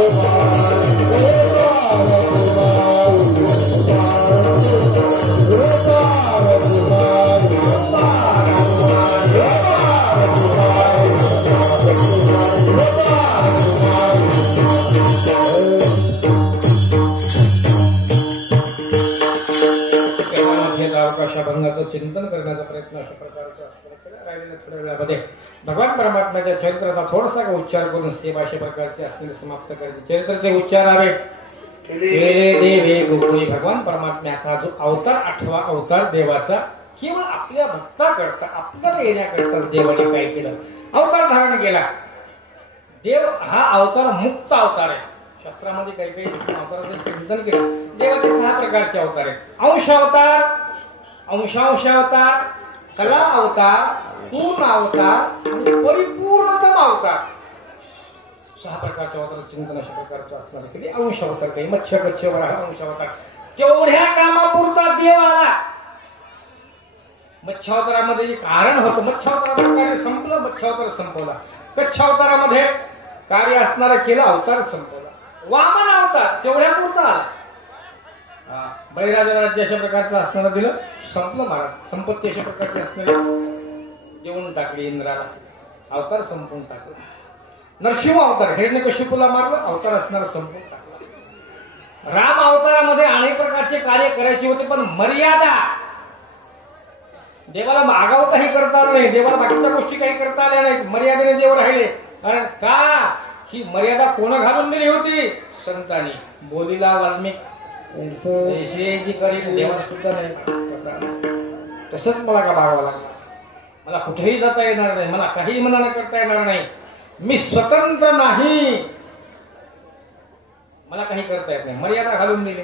Oh, चिंतन करण्याचा प्रयत्न अशा प्रकारचा राहिलेल्या थोड्या वेळामध्ये भगवान परमात्म्याच्या चरित्राचा थोडासा उच्चार करून सेवा अशा प्रकारचे असलेले समाप्त करायचे. चरित्राचे उच्चार आहे केले देवे गोकुळी. भगवान परमात्म्याचा जो अवतार 8वा अवतार देवाचा केवळ आपल्या भक्ताकरता आपल्याला येण्याकरता देवाने काय केलं, अवतार धारण केला. देव हा अवतार मुक्त अवतार आहे. शास्त्रामध्ये काही काही अवताराचं चिंतन केलं. देवाचे 6 प्रकारचे अवतार आहेत. अंश अवतार, अंशांश अवतार, कला अवतार, पूर्ण अवतार आणि परिपूर्णतम अवतार. 6 प्रकारचे अवतार चिंतन अशा प्रकारचे असणार. कधी अंश अवतार, काही मत्स्य कच्छ वराह अंश अवतार. तेवढ्या कामापुरता देव आला. मत्स्यावतारामध्ये जे कारण होतं, मत्स्यावताराचं कार्य संपलं, मत्स्यावतार संपवला. कच्छावतारामध्ये कार्य असणारा केला, अवतार संपवला. वामन अवतार तेवढ्या पुरता आला. बळीराजा राज्य अशा प्रकारचं असणारं दिलं, संपलं. महाराज संपत्ती अशा प्रकारची असणारी देऊन टाकली इंद्राला, अवतार संपून टाकला. नरसिंह अवतार हिरण्यकशिपूला मारलं, अवतार असणारा संपून टाकला. राम अवतारामध्ये अनेक प्रकारचे कार्य करायचे होते, पण मर्यादा देवाला मागाव काही करता आलं नाही, देवाला बाकीच्या गोष्टी काही करता आल्या नाही, मर्यादेने देव राहिले. कारण का ही मर्यादा कोण घालून दिली होती? संतांनी. बोलीला वाल्मिक जी करी देवाला सुद्धा नाही. तसंच मला का भागावं लागला, मला कुठेही जाता येणार नाही, मला काही मनानं करता येणार नाही, मी स्वतंत्र नाही, मला काही करता येत नाही. मर्यादा घालून दिली.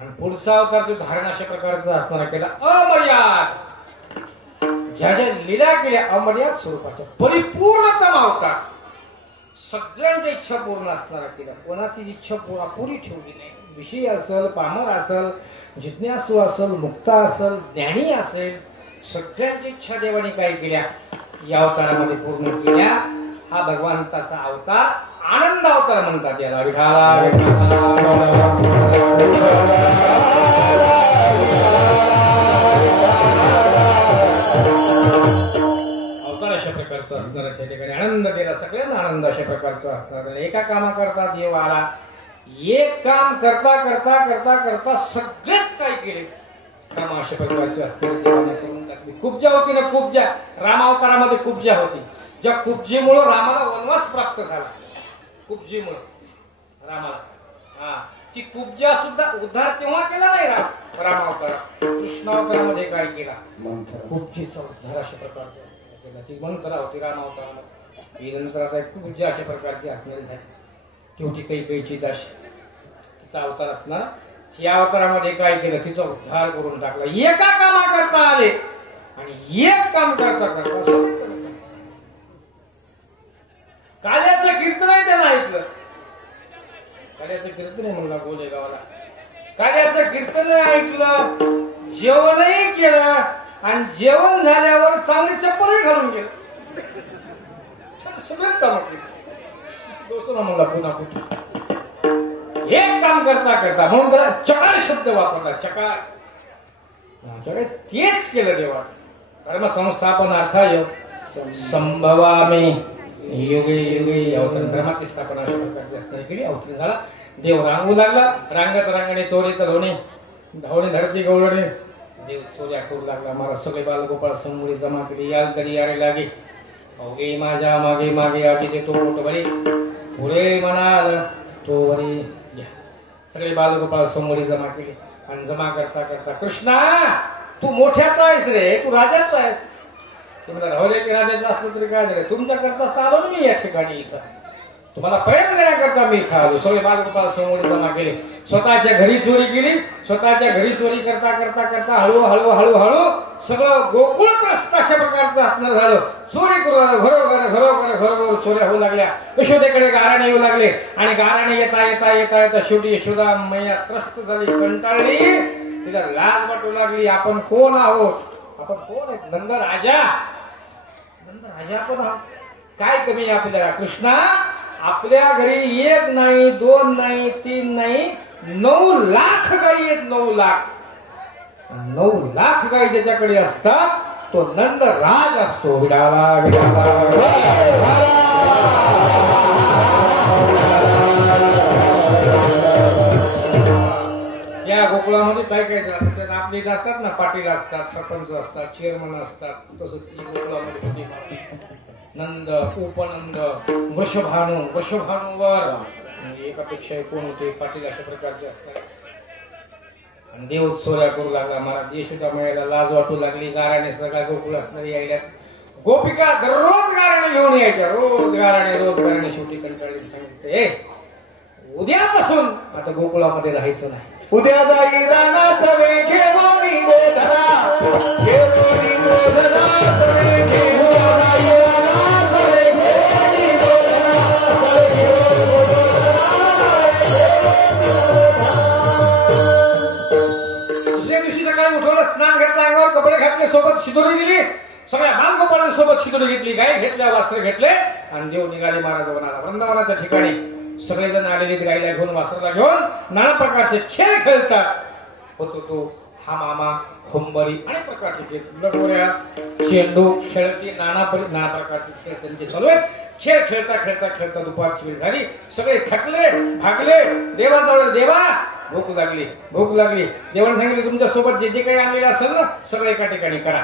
आणि पुढचा अवतार जो धारण अशा प्रकारचा असणारा केला अमर्याद. ज्या ज्या लीला केल्या अमर्याद स्वरूपाच्या परिपूर्णतम अवतार. सगळ्यांच्या इच्छा पूर्ण असणारा केला, कोणाची इच्छा पुरी ठेवली नाही. विषयी असेल, पामर असेल, जिज्ञासू असेल, मुक्त असेल, ज्ञानी असेल, सगळ्यांची इच्छा देवाने काय केल्या या अवतारामध्ये पूर्ण केल्या. हा भगवंताचा अवतार आनंद अवतार म्हणतात याला. विठाला अवतार अशा प्रकारचं असणार. त्या ठिकाणी आनंद केला, सगळ्यांना आनंद अशा प्रकारचा असणार. एका कामाकरता देव आला. एक काम करता करता करता करता सगळेच काय केले काम अशा प्रकारचे असणारे देवाने करून टाकले. कुब्जा होती ना, कुब्जा. रामावतारामध्ये कुब्जा होती. ज्या कुब्जीमुळे रामाला वनवास प्राप्त झाला, कुब्जीमुळे रामाला. ती कुब्जा सुद्धा उद्धार तेव्हा केला नाही रामावतारात. कृष्णावतारामध्ये काय केला? कुब्जीचा उद्धार अशा प्रकारचा केला. ती मंत्रा होती रामावतारामध्ये. ही नंतर आता कुब्जा अशा प्रकारची असणारी झाली. शेवटी कैकेयीची दासी तिचा अवतार असणार. या अवतारामध्ये काय केलं? तिचा उद्धार करून टाकला. एका कामा करता आले आणि एक काम करता करता कार्याचं कीर्तनही त्यानं ऐकलं. कार्याचं कीर्तन म्हणला बोले गावाला. कार्याचं कीर्तन ऐकलं, जेवणही केलं आणि जेवण झाल्यावर चांगली चप्पलही घालून गेलं. सगळेच काम केलं. दोस्तों म्हणला पुन्हा कुठे एक काम करता करता म्हणून बरं चकार शब्द वापरला. चकार तेच केलं देवा. कर्म संस्थापन अर्थाय संभवामी योगे योगे अवतरण. धर्माची स्थापना अशा प्रकारची असणारी केली. अवतरण झाला. देव रांगू लागला. रांगत रांगणे चोरी तर होणे, धावणे धरती गवळणे. देव चोऱ्या करू लागला. महाराज सगळे बालगोपाळ समोरी जमा केली. याल तरी यारे लागे अवघे माझ्या मागे मागे आधी देतो मोठ बरे पुढे म्हणाल तो बरे. सगळे बालगोपाळ समोरी जमा केले आणि जमा करता करता कृष्णा तू मोठ्याचा आहेस रे, तू राजाचा आहेस. तुम्हाला राहुले की राजाचं असलं तरी काय झालं, तुमच्या करता आलो मी या ठिकाणी. इथं तुम्हाला प्रेम देण्याकरता मी इथं आलो. सगळे बालगोपाळ समोरी जमा केले. स्वतःच्या घरी चोरी केली. स्वतःच्या घरी चोरी करता करता करता हळूहळू हळूहळू सगळं गोकुळ त्रस्त अशा प्रकारचं असणार झालं. चोरी करू घरोघर घरोघर घरोघर चोऱ्या होऊ लागल्या. यशोदेकडे गाराणे येऊ लागले आणि गाराणे येता येता येता येता शेवटी यशोदा मैया त्रस्त झाली, कंटाळली. तिला लाज वाटू लागली. आपण कोण आहोत? आपण कोण आहेत? नंद राजा. नंद राजा आपण आहोत. काय कमी आपल्याला? कृष्णा आपल्या घरी 1 नाही 2 नाही 3 नाही 9 लाख गायी आहेत. 9 लाख. 9 लाख गायी ज्याच्याकडे असतात तो नंद राज असतो. विडाला या गोकुळामध्ये काय काय असतात आपले असतात ना, पाटील असतात, सरपंच असतात, चेअरमन असतात. तसं ती गोकुळामध्ये होती. नंद, उपनंद, वृषभानुवर एकापेक्षा कोण होते पाटील अशा प्रकारचे असतात. आणि देव चोऱ्या करू लागला महाराज. यशोदा मिळायला लाज वाटू लागली. गाराने सगळ्या गोकुळ असणारी यायला गोपिका दररोज गाराने घेऊन यायच्या. रोज गाराने शेवटी कंटाळी सांगितले उद्यापासून आता गोकुळामध्ये राहायचं नाही. उद्या जाई रानात वे घेऊनी गोधरा, घेऊनी गोधरा सवे घेऊन जाई रानात वे घेऊनी गोधरा, दुसऱ्या दिवशी सकाळी उठवलं, स्नान घेतलं, अंगावर कपडे घातले, सोबत शिदोरी दिली. सगळ्या बालगोपाळांसोबत शिदोरी घेतली, गाय घेतल्या, वास्त्र घेतले आणि देव निघाले महाराज वनाला. वृंदावनाच्या ठिकाणी सगळेजण आलेले गायला घेऊन, वासराला घेऊन नाना प्रकारचे खेळ खेळतात. होतो तो हा मामा, खुंबरी अनेक प्रकारचे खेळ, लगोऱ्या, चेंडू, खेळती, नाना प्रकारचे खेळ त्यांचे चालू आहेत. खेळ खेळता खेळता खेळता दुपारची वेळ झाली. सगळे थकले, भागले. देवाजवळ, देवा भूक लागली. देवाने सांगितले तुमच्या सोबत जे जे काही आणलेलं असेल ना सगळं एका ठिकाणी करा.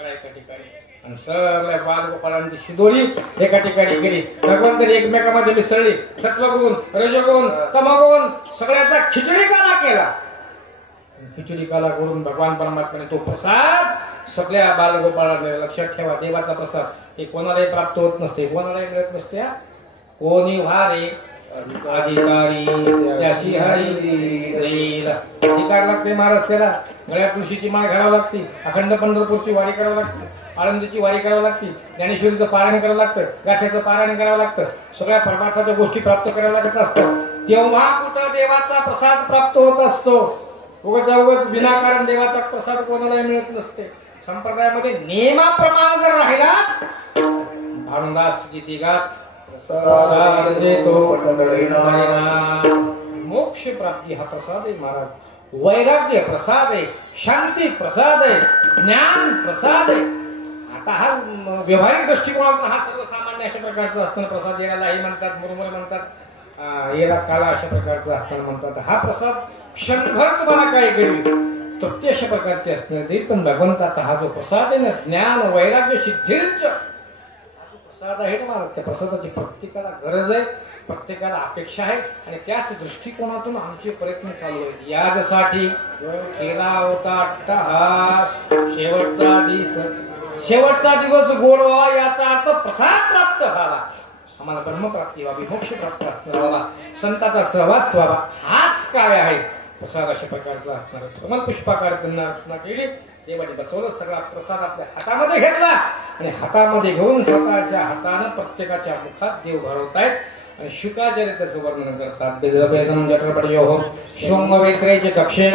एका ठिकाणी आणि सगळ्या बालगोपाळांची शिदोरी एका ठिकाणी गेली. भगवंतांनी एकमेकांमध्ये मिसळली. सत्वगुण, रजगुण, तमगुण सगळ्याचा खिचडीकाला केला. खिचडीकाला करून भगवान परमात्म्याने तो प्रसाद सगळ्या बालगोपाळांना. लक्षात ठेवा, देवाचा प्रसाद हे कोणालाही प्राप्त होत नसते, कोणालाही मिळत नसते. कोणी व्हारे अधिकारी त्याची हरी देईल. अधिकार लागते महाराज त्याला. गळ्यात तुळशीची माळ घालावी लागते, अखंड पंढरपूरची वारी करावी लागते, आळंदीची वारी करावी लागते, ज्ञानेश्वरीचं पारायण करावं लागतं, गाथ्याचं पारायण करावं लागतं, सगळ्या परमार्थाच्या गोष्टी प्राप्त कराव्या लागत असतात. तेव्हा कुठं देवाचा प्रसाद प्राप्त होत असतो. उगाच विनाकारण देवाचा प्रसाद कोणालाही मिळत नसते. संप्रदायामध्ये नियमाप्रमाणे जर राहिला भानुदास गीतिगात प्रसाद देतो मोक्ष प्राप्ती हा प्रसाद आहे महाराज. वैराग्य प्रसाद आहे, शांती प्रसाद आहे, ज्ञान प्रसाद आहे. आता हा व्यवहारिक दृष्टिकोनातून हा सर्वसामान्य अशा प्रकारचा असताना प्रसाद यालाही म्हणतात, मुरमुरे म्हणतात, याला काला अशा प्रकारचा असताना म्हणतात. हा प्रसाद क्षणभर तुम्हाला काय करेल तृप्ती अशा प्रकारचे असणार देईल. पण भगवंताचा हा जो प्रसाद आहे ना, ज्ञान वैराग्य सिद्धींच प्रसाद आहे ना महाराज. त्या प्रसादाची प्रत्येकाला गरज आहे, प्रत्येकाला अपेक्षा आहे आणि त्याच दृष्टिकोनातून आमचे प्रयत्न चालू आहेत. यासाठी केला होता अट्टहास. शेवटचा दिवस गोड व्हावा याचा अर्थ प्रसाद प्राप्त व्हावा, आम्हाला ब्रह्मप्राप्ती व्हावी, मोक्ष प्राप्त व्हावा, संतांचा सहवास व्हावा, हाच काय आहे प्रसाद अशा प्रकारचा असणार. कमल पुष्पाकार रचना केली. देवाने बसवलं, सगळा प्रसाद आपल्या हातामध्ये घेतला आणि हातामध्ये घेऊन स्वतःच्या हातानं प्रत्येकाच्या मुखात देव भरवतायत. आणि शुकाचार्याचं वर्णन करतात. जठरपटयो शोंगवेत्रेचे कक्षे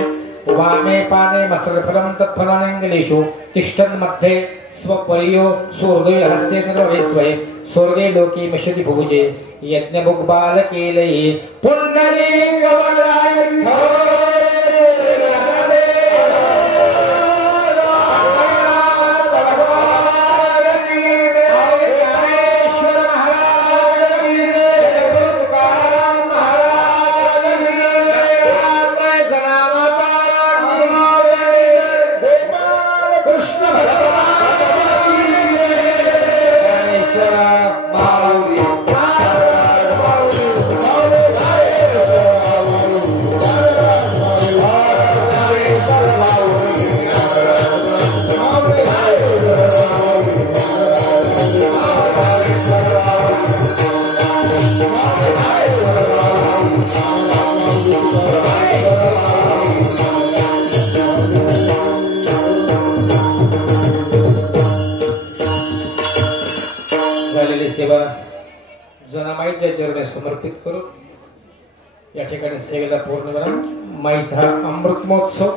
वामे पाने मसरफलम तत्फलानेंगलेषु तिष्ठन् मध्ये स्वपरियो सूर्योदय हस्ते नरवेस्वये स्वर्गे लोके मिषति भुजे यज्ञभुक् बालकेलये पुण्डरीक वरदाय जनामाईच्या चरणी समर्पित करून या ठिकाणी सेवेला पूर्ण करा. माईचा अमृत महोत्सव,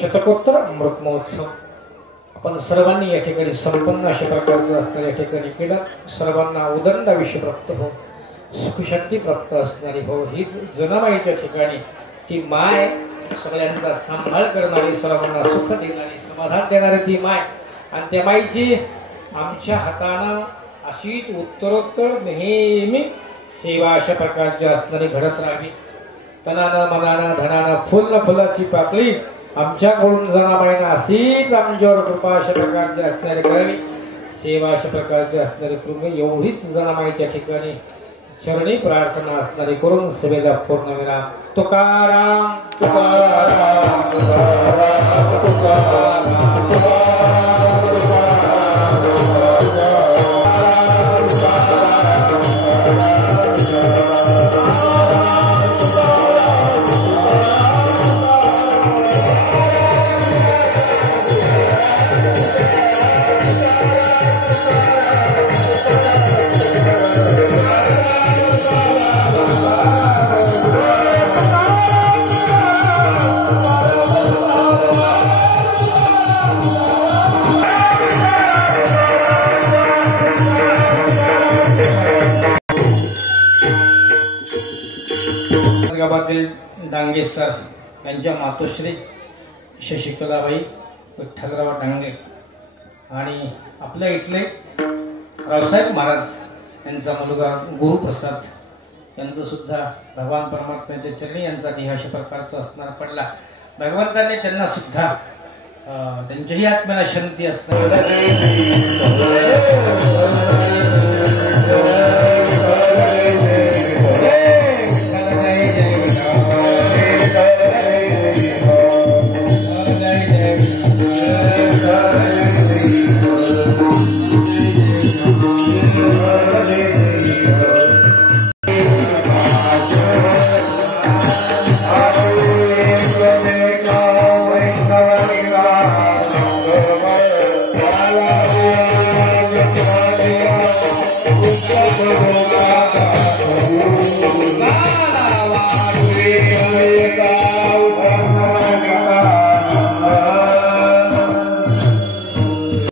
शतकोत्तर अमृत महोत्सव आपण सर्वांनी या ठिकाणी संपन्न अशा प्रकारचं असणाऱ्या या ठिकाणी केलं. सर्वांना उदंड आयुष्य प्राप्त हो, सुखशांती प्राप्त असणारी हो. ही जनामाईच्या ठिकाणी ती माय सगळ्यांचा सांभाळ करणारी, सर्वांना सुख देणारी, समाधान देणारी ती माय. आणि त्या माईची आमच्या हातानं अशीच उत्तरोत्तर नेहमी सेवा अशा प्रकारची असणारी घडत राहावी. तनानं मनानं धनानं फुल फुलाची पाकळी आमच्याकडून जनाबाईनं अशीच आमच्यावर कृपा अशा प्रकारची असणारी करावी, सेवा अशा प्रकारची असणारी कृपा एवढीच जनाबाईच्या ठिकाणी चरणी प्रार्थना असणारी करून सभेला पूर्ण विराम. तुकाराम तुकाराम तुकाराम तुकाराम. गावातील डांगे सर यांच्या मातोश्री शशिकलाबाई विठ्ठलराव डांगे आणि आपल्या इथले रावसाहेब महाराज यांचा मुलगा गुरुप्रसाद यांचं सुद्धा भगवान परमात्म्याच्या चरणी यांचा देह अशा प्रकारचा असणार पडला. भगवंतांनी त्यांना सुद्धा त्यांच्याही आत्म्याला शांती असणार.